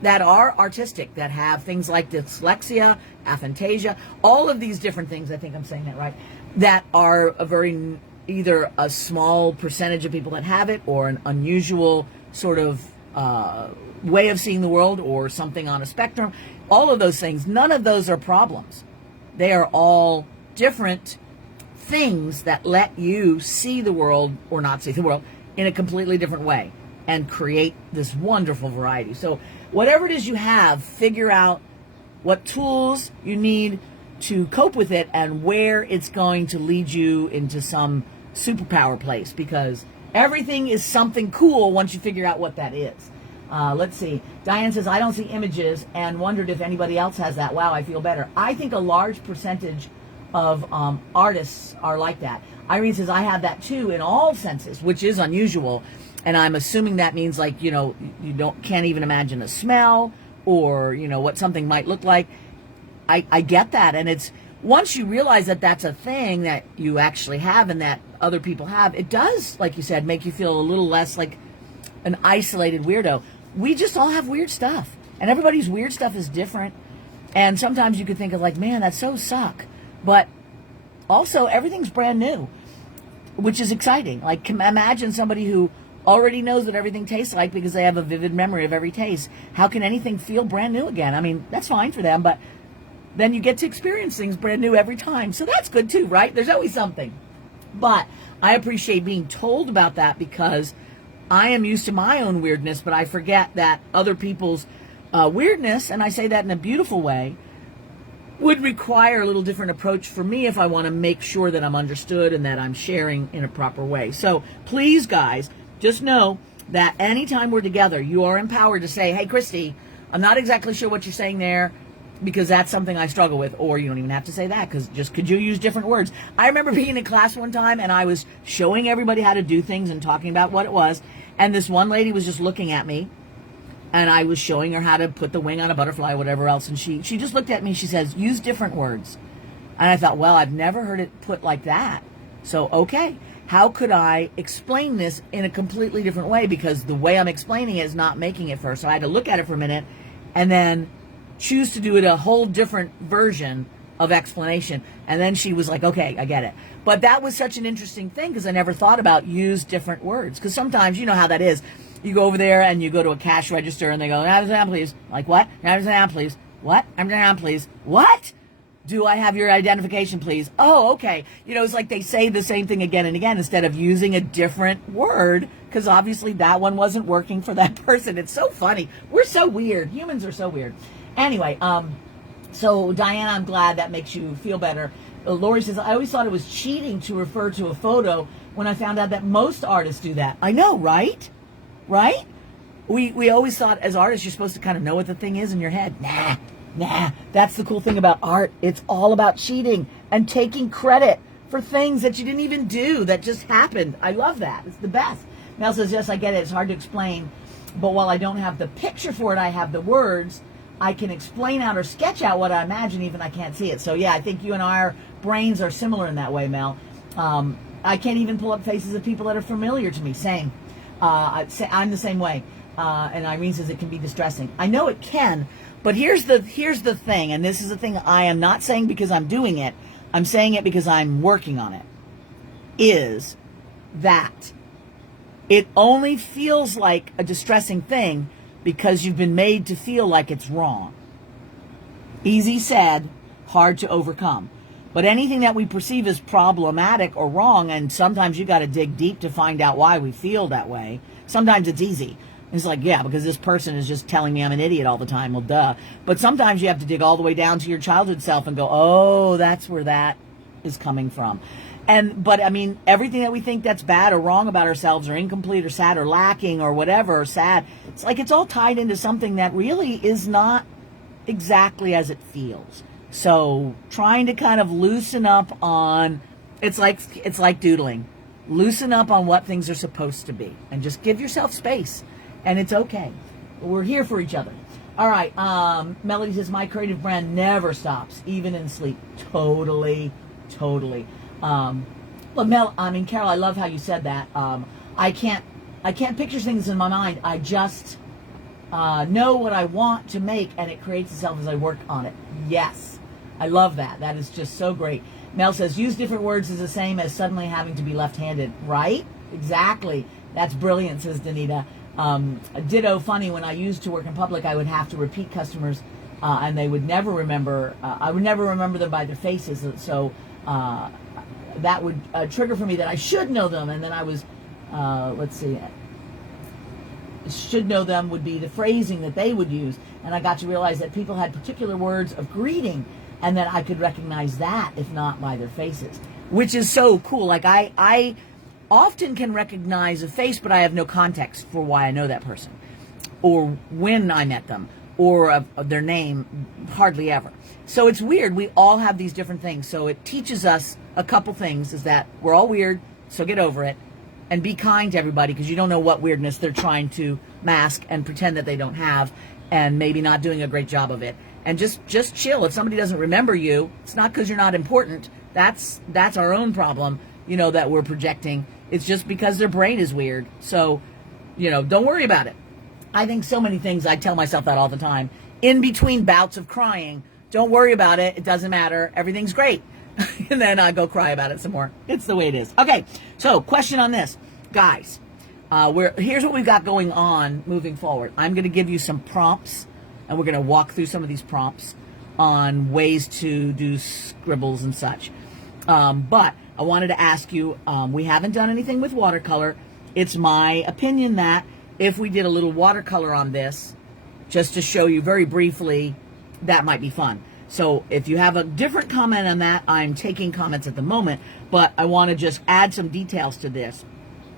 that are artistic, that have things like dyslexia, aphantasia, all of these different things, I think I'm saying that right, that are a very, either a small percentage of people that have it, or an unusual sort of way of seeing the world, or something on a spectrum. All of those things, none of those are problems. They are all different things that let you see the world, or not see the world, in a completely different way. and create this wonderful variety. So whatever it is you have, figure out what tools you need to cope with it and where it's going to lead you into some superpower place, because everything is something cool once you figure out what that is. Let's see. Diane says, I don't see images and wondered if anybody else has that. Wow, I feel better. I think a large percentage of artists are like that. Irene says, I have that too in all senses, which is unusual. And I'm assuming that means, like, you know, you can't even imagine a smell or, you know, what something might look like. I get that. And it's, once you realize that that's a thing that you actually have and that other people have, it does, like you said, make you feel a little less like an isolated weirdo. We just all have weird stuff, and everybody's weird stuff is different. And sometimes you could think of, like, man, that's so suck. But also, everything's brand new, which is exciting. Like, imagine somebody who already knows what everything tastes like because they have a vivid memory of every taste. How can anything feel brand new again? I mean, that's fine for them, but then you get to experience things brand new every time. So that's good too, right? There's always something. But I appreciate being told about that, because I am used to my own weirdness, but I forget that other people's weirdness, and I say that in a beautiful way, would require a little different approach for me if I want to make sure that I'm understood and that I'm sharing in a proper way. So please, guys, just know that anytime we're together, you are empowered to say, hey, Christi, I'm not exactly sure what you're saying there, because that's something I struggle with. Or you don't even have to say that, because just could you use different words? I remember being in class one time and I was showing everybody how to do things and talking about what it was. And this one lady was just looking at me, and I was showing her how to put the wing on a butterfly, whatever else. And she just looked at me. She says, use different words. And I thought, well, I've never heard it put like that. So, okay, how could I explain this in a completely different way? Because the way I'm explaining it is not making it first. So I had to look at it for a minute and then choose to do it a whole different version of explanation. And then she was like, okay, I get it. But that was such an interesting thing, because I never thought about use different words. Because sometimes, you know how that is. You go over there and you go to a cash register and they go, "Understand, please." Like, what? "Understand, please." What? "Understand, please." What? "Do I have your identification, please?" Oh, okay. You know, it's like they say the same thing again and again instead of using a different word, because obviously that one wasn't working for that person. It's so funny. We're so weird. Humans are so weird. Anyway, so Diana, I'm glad that makes you feel better. Lori says, I always thought it was cheating to refer to a photo when I found out that most artists do that. I know, right? Right? We always thought as artists you're supposed to kind of know what the thing is in your head. Nah. That's the cool thing about art. It's all about cheating and taking credit for things that you didn't even do, that just happened. I love that. It's the best. Mel says, yes, I get it. It's hard to explain. But while I don't have the picture for it, I have the words. I can explain out or sketch out what I imagine, even I can't see it. So yeah, I think you and our brains are similar in that way, Mel. I can't even pull up faces of people that are familiar to me. Same. I'm the same way. And Irene says it can be distressing. I know it can, but here's the thing, and this is the thing I am not saying because I'm doing it. I'm saying it because I'm working on it. Is that it only feels like a distressing thing because you've been made to feel like it's wrong. Easy said, hard to overcome. But anything that we perceive as problematic or wrong, and sometimes you got to dig deep to find out why we feel that way. Sometimes it's easy. It's like, yeah, because this person is just telling me I'm an idiot all the time. Well, duh. But sometimes you have to dig all the way down to your childhood self and go, oh, that's where that is coming from. But I mean, everything that we think that's bad or wrong about ourselves or incomplete or sad or lacking or whatever, or sad, it's like it's all tied into something that really is not exactly as it feels. So trying to kind of loosen up on, it's like doodling. Loosen up on what things are supposed to be and just give yourself space, and it's okay. We're here for each other. All right. Melody says, my creative brand never stops, even in sleep. Totally. Well, Carol, I love how you said that. I can't picture things in my mind. I just know what I want to make, and it creates itself as I work on it. Yes, I love that. That is just so great. Mel says, use different words is the same as suddenly having to be left-handed. Right? Exactly. That's brilliant, says Danita. Ditto funny, when I used to work in public, I would have to repeat customers, and they would never remember, I would never remember them by their faces. So that would trigger for me that I should know them. And then I was, let's see, should know them would be the phrasing that they would use. And I got to realize that people had particular words of greeting, and that I could recognize that, if not by their faces, which is so cool. Like I often can recognize a face, but I have no context for why I know that person, or when I met them, or of their name, hardly ever. So it's weird. We all have these different things. So it teaches us a couple things, is that we're all weird, so get over it. And be kind to everybody, because you don't know what weirdness they're trying to mask and pretend that they don't have, and maybe not doing a great job of it. And just chill. If somebody doesn't remember you, it's not because you're not important. That's our own problem, that we're projecting. It's just because their brain is weird. So, don't worry about it. I think so many things, I tell myself that all the time. In between bouts of crying, don't worry about it. It doesn't matter. Everything's great. And then I go cry about it some more. It's the way it is. Okay, so question on this. Guys, here's what we've got going on moving forward. I'm going to give you some prompts, and we're going to walk through some of these prompts on ways to do scribbles and such. But I wanted to ask you, we haven't done anything with watercolor. It's my opinion that if we did a little watercolor on this, just to show you very briefly, that might be fun. So if you have a different comment on that, I'm taking comments at the moment, but I want to just add some details to this.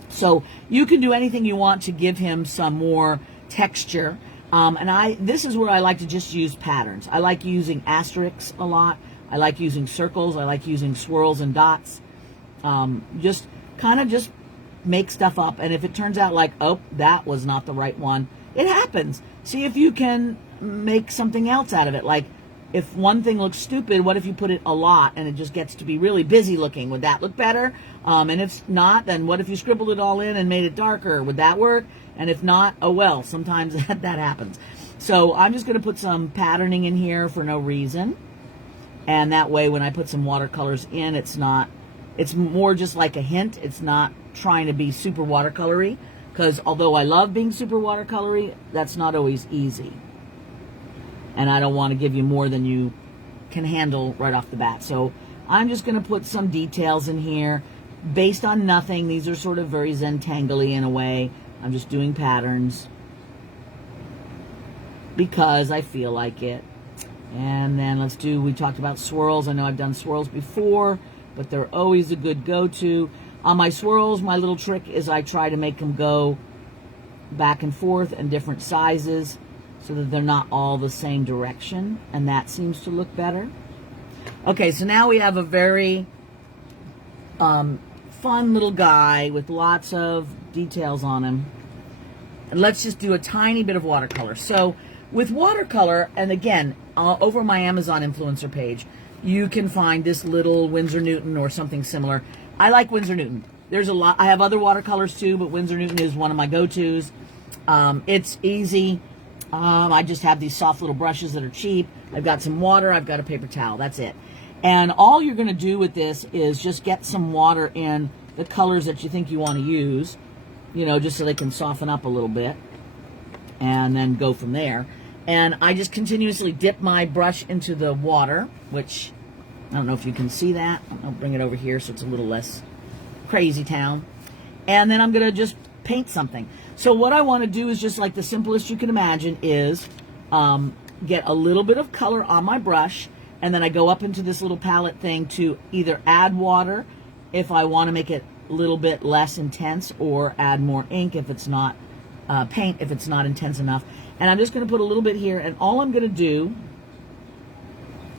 So you can do anything you want to give him some more texture. This is where I like to just use patterns. I like using asterisks a lot. I like using circles. I like using swirls and dots. Just make stuff up. And if it turns out like, oh, that was not the right one, it happens. See if you can make something else out of it. Like, if one thing looks stupid, what if you put it a lot and it just gets to be really busy looking? Would that look better? And if not, then what if you scribbled it all in and made it darker? Would that work? And if not, oh well, sometimes that happens. So I'm just going to put some patterning in here for no reason. And that way when I put some watercolors in, it's more just like a hint. It's not trying to be super watercolory, because although I love being super watercolory, that's not always easy. And I don't want to give you more than you can handle right off the bat. So I'm just going to put some details in here based on nothing. These are sort of very Zentangle-y in a way. I'm just doing patterns because I feel like it. And then we talked about swirls. I know I've done swirls before, but they're always a good go-to. On my swirls, my little trick is I try to make them go back and forth in different sizes, so that they're not all the same direction, and that seems to look better. Okay, so now we have a very fun little guy with lots of details on him. And let's just do a tiny bit of watercolor. So with watercolor, and again, over my Amazon influencer page, you can find this little Winsor Newton or something similar. I like Winsor Newton. There's a lot. I have other watercolors too, but Winsor Newton is one of my go-tos. It's easy. I just have these soft little brushes that are cheap. I've got some water. I've got a paper towel. That's it. And all you're going to do with this is just get some water in the colors that you think you want to use, just so they can soften up a little bit, and then go from there. And I just continuously dip my brush into the water, which I don't know if you can see that. I'll bring it over here so it's a little less crazy town. And then I'm going to just paint something. So what I want to do is just like the simplest you can imagine is get a little bit of color on my brush, and then I go up into this little palette thing to either add water if I want to make it a little bit less intense, or add more ink if it's not paint if it's not intense enough. And I'm just going to put a little bit here, and all I'm going to do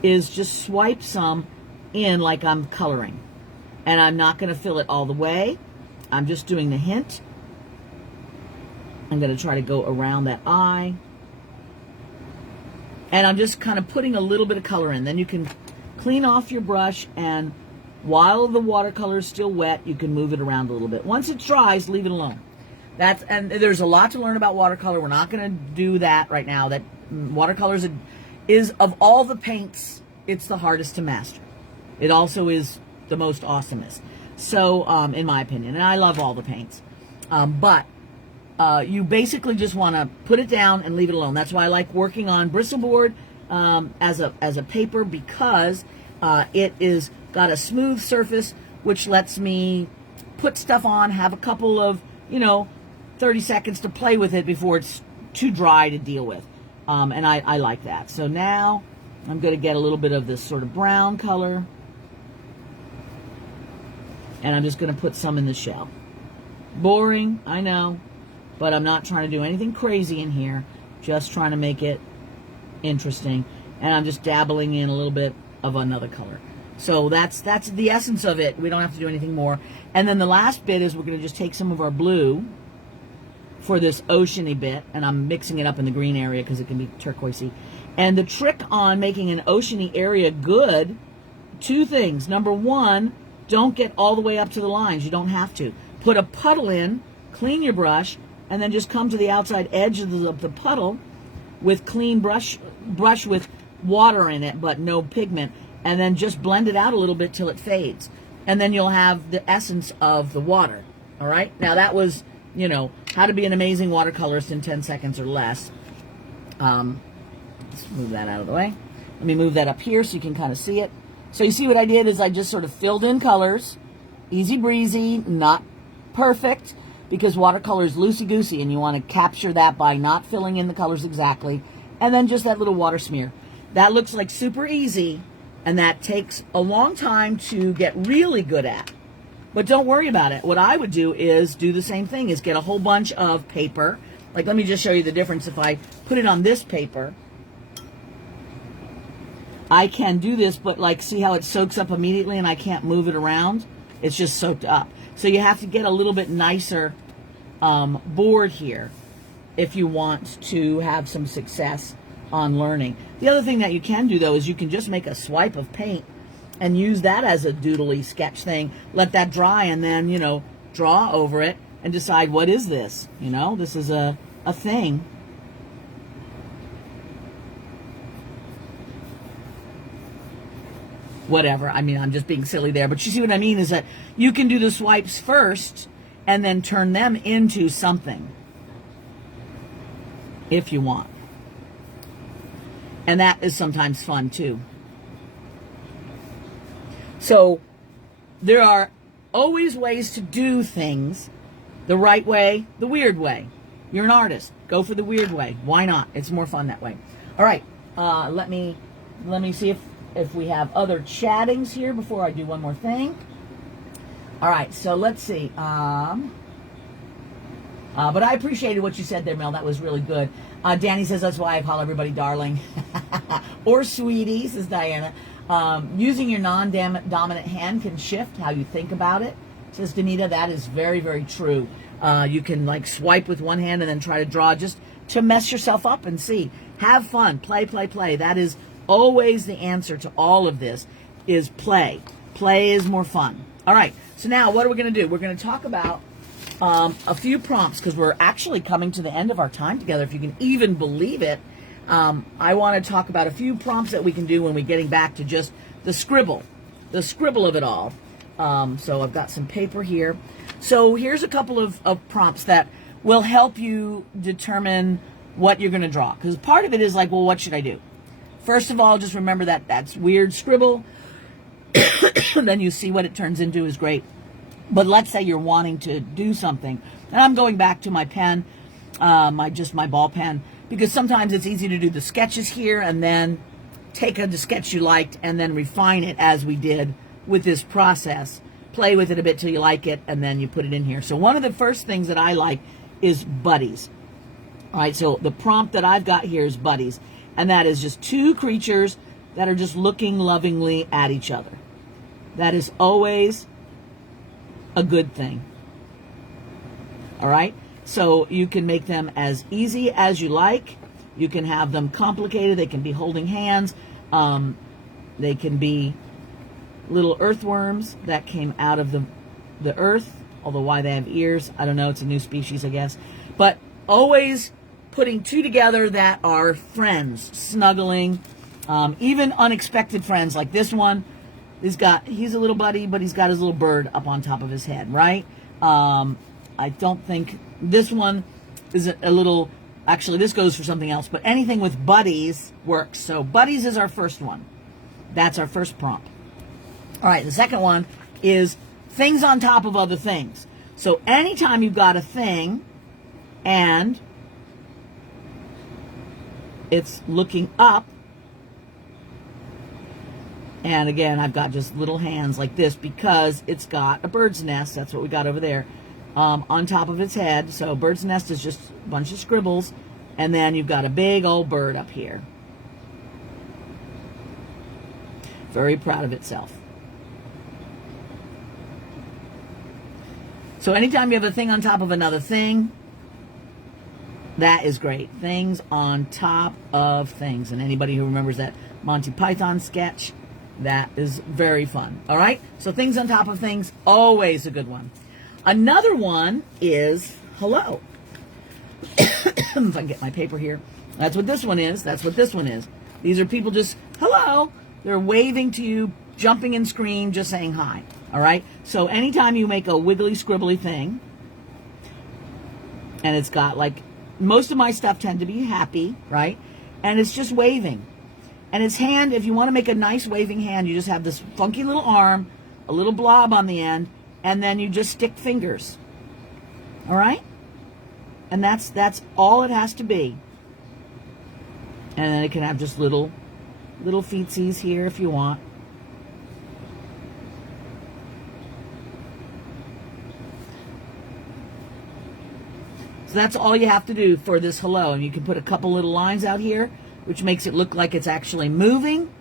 is just swipe some in like I'm coloring. And I'm not going to fill it all the way. I'm just doing the hint. I'm going to try to go around that eye. And I'm just kind of putting a little bit of color in. Then you can clean off your brush, and while the watercolor is still wet, you can move it around a little bit. Once it dries, leave it alone. And there's a lot to learn about watercolor. We're not going to do that right now. That watercolor is of all the paints, it's the hardest to master. It also is the most awesomest. So, in my opinion, and I love all the paints. But you basically just want to put it down and leave it alone. That's why I like working on bristleboard as a paper, because it is got a smooth surface, which lets me put stuff on, have a couple of, 30 seconds to play with it before it's too dry to deal with. And I like that. So now I'm going to get a little bit of this sort of brown color. And I'm just going to put some in the shell. Boring, I know, but I'm not trying to do anything crazy in here. Just trying to make it interesting. And I'm just dabbling in a little bit of another color. So that's the essence of it. We don't have to do anything more. And then the last bit is we're going to just take some of our blue for this oceany bit, and I'm mixing it up in the green area because it can be turquoisey. And the trick on making an oceany area good, two things. Number one, don't get all the way up to the lines. You don't have to. Put a puddle in, clean your brush, and then just come to the outside edge of the puddle with clean brush with water in it, but no pigment, and then just blend it out a little bit till it fades. And then you'll have the essence of the water. All right? Now that was, you know, how to be an amazing watercolorist in 10 seconds or less. Let's move that out of the way. Let me move that up here so you can kind of see it. So you see what I did is I just sort of filled in colors. Easy breezy, not perfect, because watercolor is loosey-goosey and you want to capture that by not filling in the colors exactly. And then just that little water smear. That looks like super easy, and that takes a long time to get really good at. But don't worry about it. What I would do is do the same thing, is get a whole bunch of paper. Like, let me just show you the difference. If I put it on this paper, I can do this, but like, see how it soaks up immediately and I can't move it around? It's just soaked up. So you have to get a little bit nicer board here if you want to have some success on learning. The other thing that you can do, though, is you can just make a swipe of paint and use that as a doodly sketch thing. Let that dry and then, you know, draw over it and decide, what is this? You know, this is a thing. Whatever. I mean, I'm just being silly there. But you see what I mean is that you can do the swipes first and then turn them into something if you want. And that is sometimes fun too. So there are always ways to do things the right way, the weird way. You're an artist. Go for the weird way. Why not? It's more fun that way. All right. Let me see if we have other chattings here before I do one more thing. All right. So let's see. But I appreciated what you said there, Mel. That was really good. Danny says, that's why I call everybody darling. Or sweetie, says Diana. Using your non-dominant hand can shift how you think about it, says Danita. That is very, very true. You can like swipe with one hand and then try to draw just to mess yourself up and see. Have fun. Play, play, play. That is always the answer to all of this, is play. Play is more fun. All right. So now what are we going to do? We're going to talk about a few prompts, because we're actually coming to the end of our time together, if you can even believe it. I want to talk about a few prompts that we can do when we're getting back to just the scribble of it all. So I've got some paper here. So here's a couple of prompts that will help you determine what you're going to draw. Because part of it is like, well, what should I do? First of all, just remember that that's weird scribble. Then you see what it turns into is great. But let's say you're wanting to do something. And I'm going back to my pen, my ball pen, because sometimes it's easy to do the sketches here and then take the sketch you liked and then refine it as we did with this process. Play with it a bit till you like it, and then you put it in here. So one of the first things that I like is buddies. All right, so the prompt that I've got here is buddies. And that is just two creatures that are just looking lovingly at each other. That is always a good thing. All right? So you can make them as easy as you like. You can have them complicated. They can be holding hands. They can be little earthworms that came out of the earth. Although why they have ears, I don't know. It's a new species, I guess. But always putting two together that are friends, snuggling, even unexpected friends. Like this one, he's a little buddy, but he's got his little bird up on top of his head, right? I don't think this one is a little, actually this goes for something else, but anything with buddies works. So buddies is our first one. That's our first prompt. All right, the second one is things on top of other things. So anytime you've got a thing and it's looking up. And again, I've got just little hands like this because it's got a bird's nest. That's what we got over there on top of its head. So bird's nest is just a bunch of scribbles. And then you've got a big old bird up here. Very proud of itself. So anytime you have a thing on top of another thing, that is great. Things on top of things. And anybody who remembers that Monty Python sketch, that is very fun. All right? So things on top of things, always a good one. Another one is hello. If I can get my paper here. That's what this one is. That's what this one is. These are people just, hello. They're waving to you, jumping in screen, just saying hi. All right? So anytime you make a wiggly, scribbly thing, and it's got like, most of my stuff tend to be happy, right? And it's just waving. And its hand, if you want to make a nice waving hand, you just have this funky little arm, a little blob on the end, and then you just stick fingers. All right? And that's all it has to be. And then it can have just little feetsies here if you want. So that's all you have to do for this hello. And you can put a couple little lines out here, which makes it look like it's actually moving.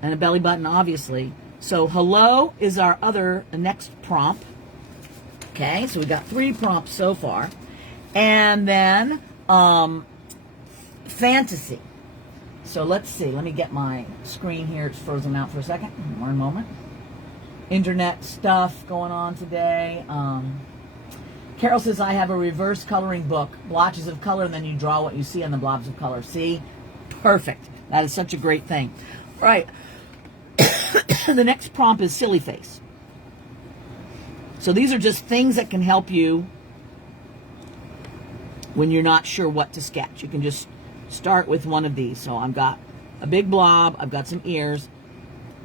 And a belly button, obviously. So hello is our next prompt. Okay, so we got 3 prompts so far. And then fantasy. So let's see. Let me get my screen here. It's frozen out for a second. One moment. Internet stuff going on today. Carol says, I have a reverse coloring book. Blotches of color, and then you draw what you see on the blobs of color. See? Perfect. That is such a great thing. All right. The next prompt is silly face. So these are just things that can help you when you're not sure what to sketch. You can just start with one of these. So I've got a big blob, I've got some ears,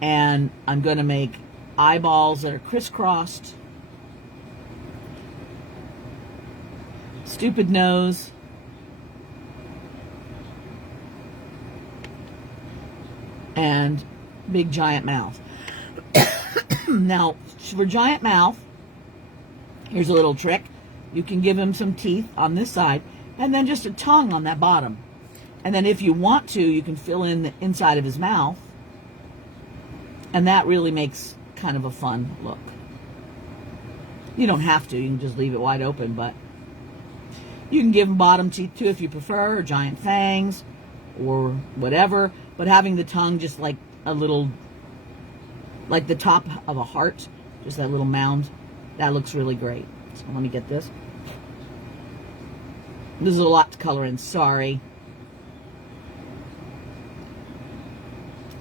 and I'm going to make eyeballs that are crisscrossed, stupid nose, and big giant mouth. Now, for giant mouth, here's a little trick. You can give him some teeth on this side, and then just a tongue on that bottom. And then if you want to, you can fill in the inside of his mouth. And that really makes kind of a fun look. You don't have to. You can just leave it wide open, but you can give him bottom teeth too if you prefer, or giant fangs, or whatever. But having the tongue just like a little, like the top of a heart, just that little mound, that looks really great. So let me get this. This is a lot to color in, sorry.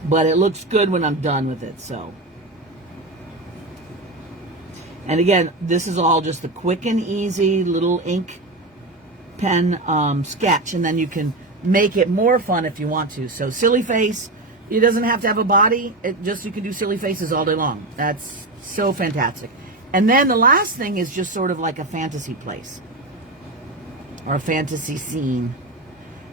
But it looks good when I'm done with it, so. And again, this is all just a quick and easy little ink pen sketch, and then you can make it more fun if you want to. So silly face, it doesn't have to have a body. It just, you can do silly faces all day long. That's so fantastic. And then the last thing is just sort of like a fantasy place or a fantasy scene.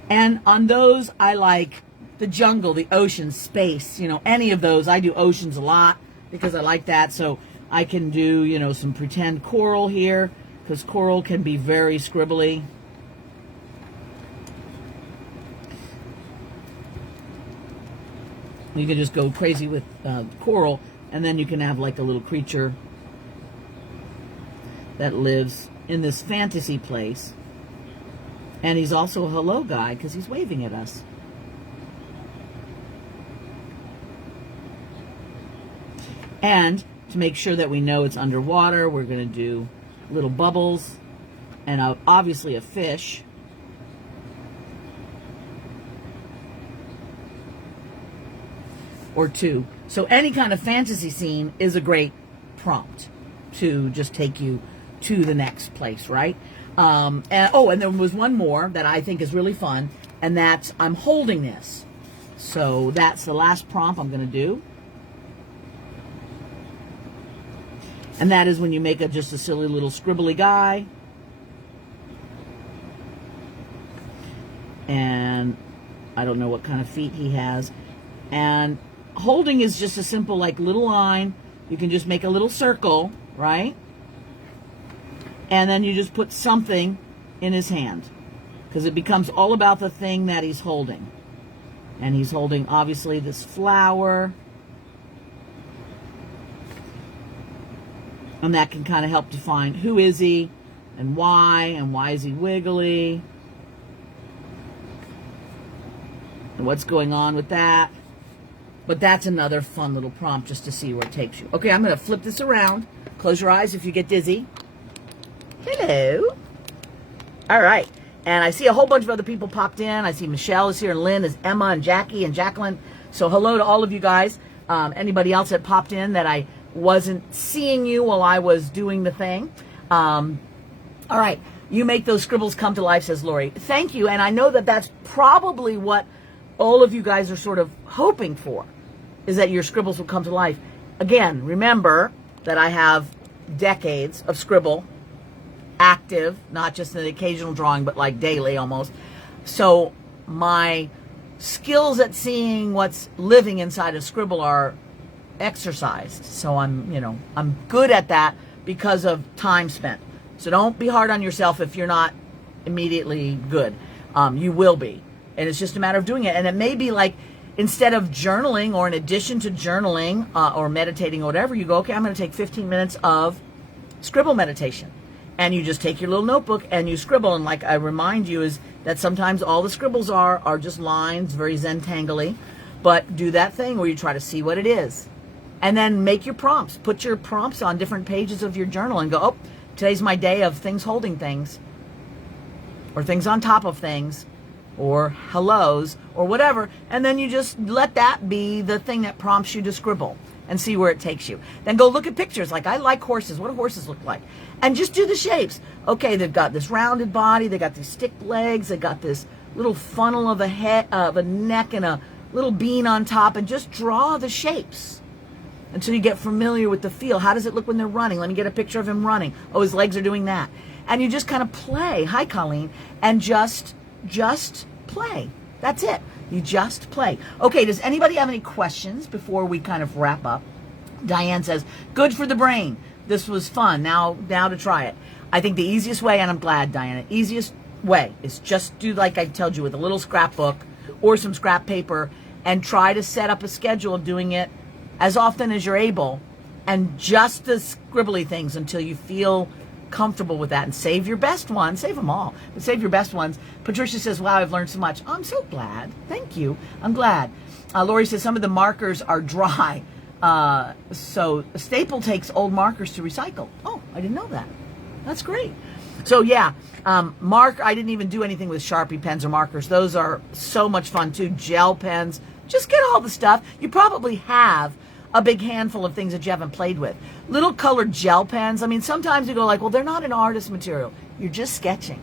And on those, I like the jungle, the ocean, space, you know, any of those. I do oceans a lot because I like that. So I can do, you know, some pretend coral here because coral can be very scribbly. You can just go crazy with coral, and then you can have like a little creature that lives in this fantasy place. And he's also a hello guy because he's waving at us. And to make sure that we know it's underwater, we're going to do little bubbles and obviously a fish. Or 2. So any kind of fantasy scene is a great prompt to just take you to the next place, right? And there was one more that I think is really fun, and that's I'm holding this. So that's the last prompt I'm going to do. And that is when you make just a silly little scribbly guy. And I don't know what kind of feet he has. And holding is just a simple, like, little line. You can just make a little circle, right? And then you just put something in his hand, because it becomes all about the thing that he's holding. And he's holding, obviously, this flower. And that can kind of help define who is he and why is he wiggly, and what's going on with that. But that's another fun little prompt just to see where it takes you. Okay, I'm going to flip this around. Close your eyes if you get dizzy. Hello. All right. And I see a whole bunch of other people popped in. I see Michelle is here, and Lynn is Emma, and Jackie and Jacqueline. So hello to all of you guys. Anybody else that popped in that I wasn't seeing you while I was doing the thing. All right. You make those scribbles come to life, says Lori. Thank you. And I know that that's probably what all of you guys are sort of hoping for, is that your scribbles will come to life. Again, remember that I have decades of scribble active, not just an occasional drawing, but like daily almost. So my skills at seeing what's living inside a scribble are exercised. So I'm good at that because of time spent. So don't be hard on yourself if you're not immediately good. You will be. And it's just a matter of doing it. And it may be like, instead of journaling, or in addition to journaling or meditating or whatever, you go, okay, I'm going to take 15 minutes of scribble meditation. And you just take your little notebook and you scribble. And like I remind you is that sometimes all the scribbles are just lines, very Zen-tangly. But do that thing where you try to see what it is. And then make your prompts. Put your prompts on different pages of your journal and go, oh, today's my day of things holding things. Or things on top of things. Or hellos, or whatever, and then you just let that be the thing that prompts you to scribble and see where it takes you. Then go look at pictures. Like, I like horses. What do horses look like? And just do the shapes. Okay, they've got this rounded body, they got these stick legs, they got this little funnel of a head, of a neck, and a little bean on top, and just draw the shapes until you get familiar with the feel. How does it look when they're running? Let me get a picture of him running. Oh, his legs are doing that. And you just kind of play. Hi, Colleen. And just play. That's it. You just play. Okay, does anybody have any questions before we kind of wrap up? Diane says, good for the brain. This was fun. Now to try it. I think the easiest way, and I'm glad, Diana, easiest way is just do like I told you, with a little scrapbook or some scrap paper, and try to set up a schedule of doing it as often as you're able, and just the scribbly things until you feel comfortable with that, and save your best ones. Save them all, but save your best ones. Patricia says, wow, I've learned so much. I'm so glad. Thank you. I'm glad. Lori says some of the markers are dry. So Staple takes old markers to recycle. Oh, I didn't know that. That's great. So yeah, I didn't even do anything with Sharpie pens or markers. Those are so much fun too. Gel pens. Just get all the stuff. You probably have a big handful of things that you haven't played with. Little colored gel pens. I mean, sometimes you go like, well, they're not an artist material. You're just sketching.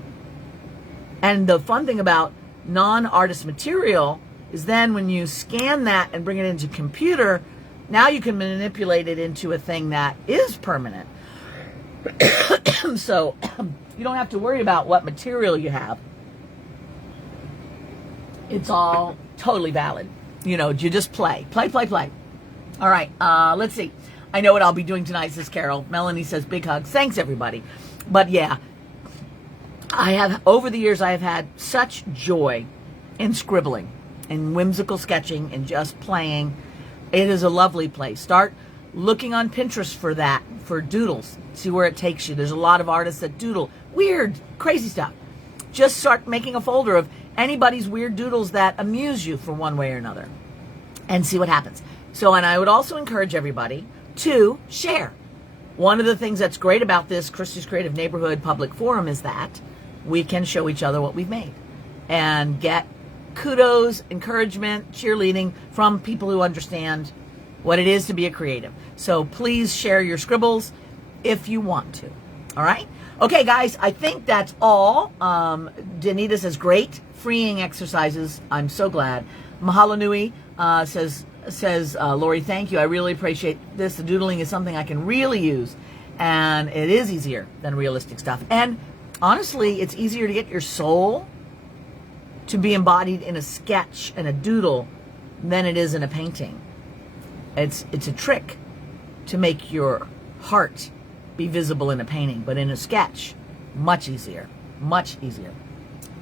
And the fun thing about non-artist material is then when you scan that and bring it into computer, now you can manipulate it into a thing that is permanent. So you don't have to worry about what material you have. It's all totally valid. You just play. Play. All right, let's see. I know what I'll be doing tonight, says Carol. Melanie says, big hugs. Thanks, everybody. But yeah, over the years, I have had such joy in scribbling and whimsical sketching and just playing. It is a lovely place. Start looking on Pinterest for that, for doodles. See where it takes you. There's a lot of artists that doodle weird, crazy stuff. Just start making a folder of anybody's weird doodles that amuse you for one way or another and see what happens. So, and I would also encourage everybody to share. One of the things that's great about this Christi's Creative Neighborhood public forum is that we can show each other what we've made and get kudos, encouragement, cheerleading from people who understand what it is to be a creative. So please share your scribbles if you want to. All right? Okay, guys, I think that's all. Danita says, great freeing exercises. I'm so glad. Mahalo Nui says, Lori, thank you. I really appreciate this. The doodling is something I can really use, and it is easier than realistic stuff. And honestly, it's easier to get your soul to be embodied in a sketch and a doodle than it is in a painting. It's a trick to make your heart be visible in a painting, but in a sketch, much easier, much easier.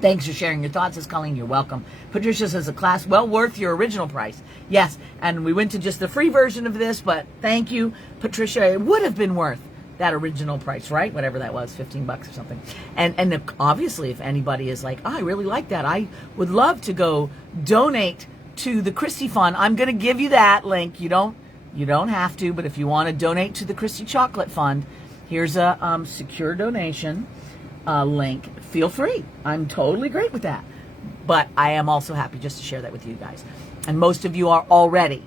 Thanks for sharing your thoughts, says Colleen. You're welcome. Patricia says, a class well worth your original price. Yes, and we went to just the free version of this, but thank you, Patricia. It would have been worth that original price, right? Whatever that was, $15 or something. And obviously, if anybody is like, oh, I really like that, I would love to go donate to the Christi Fund. I'm going to give you that link. You don't have to, but if you want to donate to the Christi Chocolate Fund, here's a secure donation link. Feel free. I'm totally great with that. But I am also happy just to share that with you guys. And most of you are already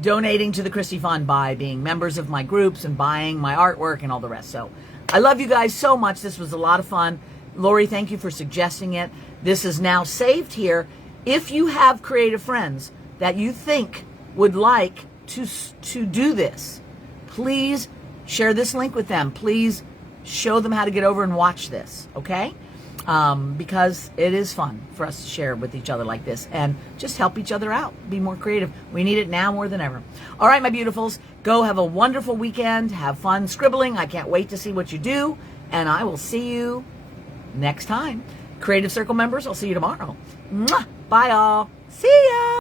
donating to the Christi Fund by being members of my groups and buying my artwork and all the rest. So I love you guys so much. This was a lot of fun. Lori, thank you for suggesting it. This is now saved here. If you have creative friends that you think would like to do this, please share this link with them. Please show them how to get over and watch this, okay? Because it is fun for us to share with each other like this and just help each other out, be more creative. We need it now more than ever. All right, my beautifuls, go have a wonderful weekend. Have fun scribbling. I can't wait to see what you do, and I will see you next time. Creative Circle members, I'll see you tomorrow. Mwah! Bye, all. See ya!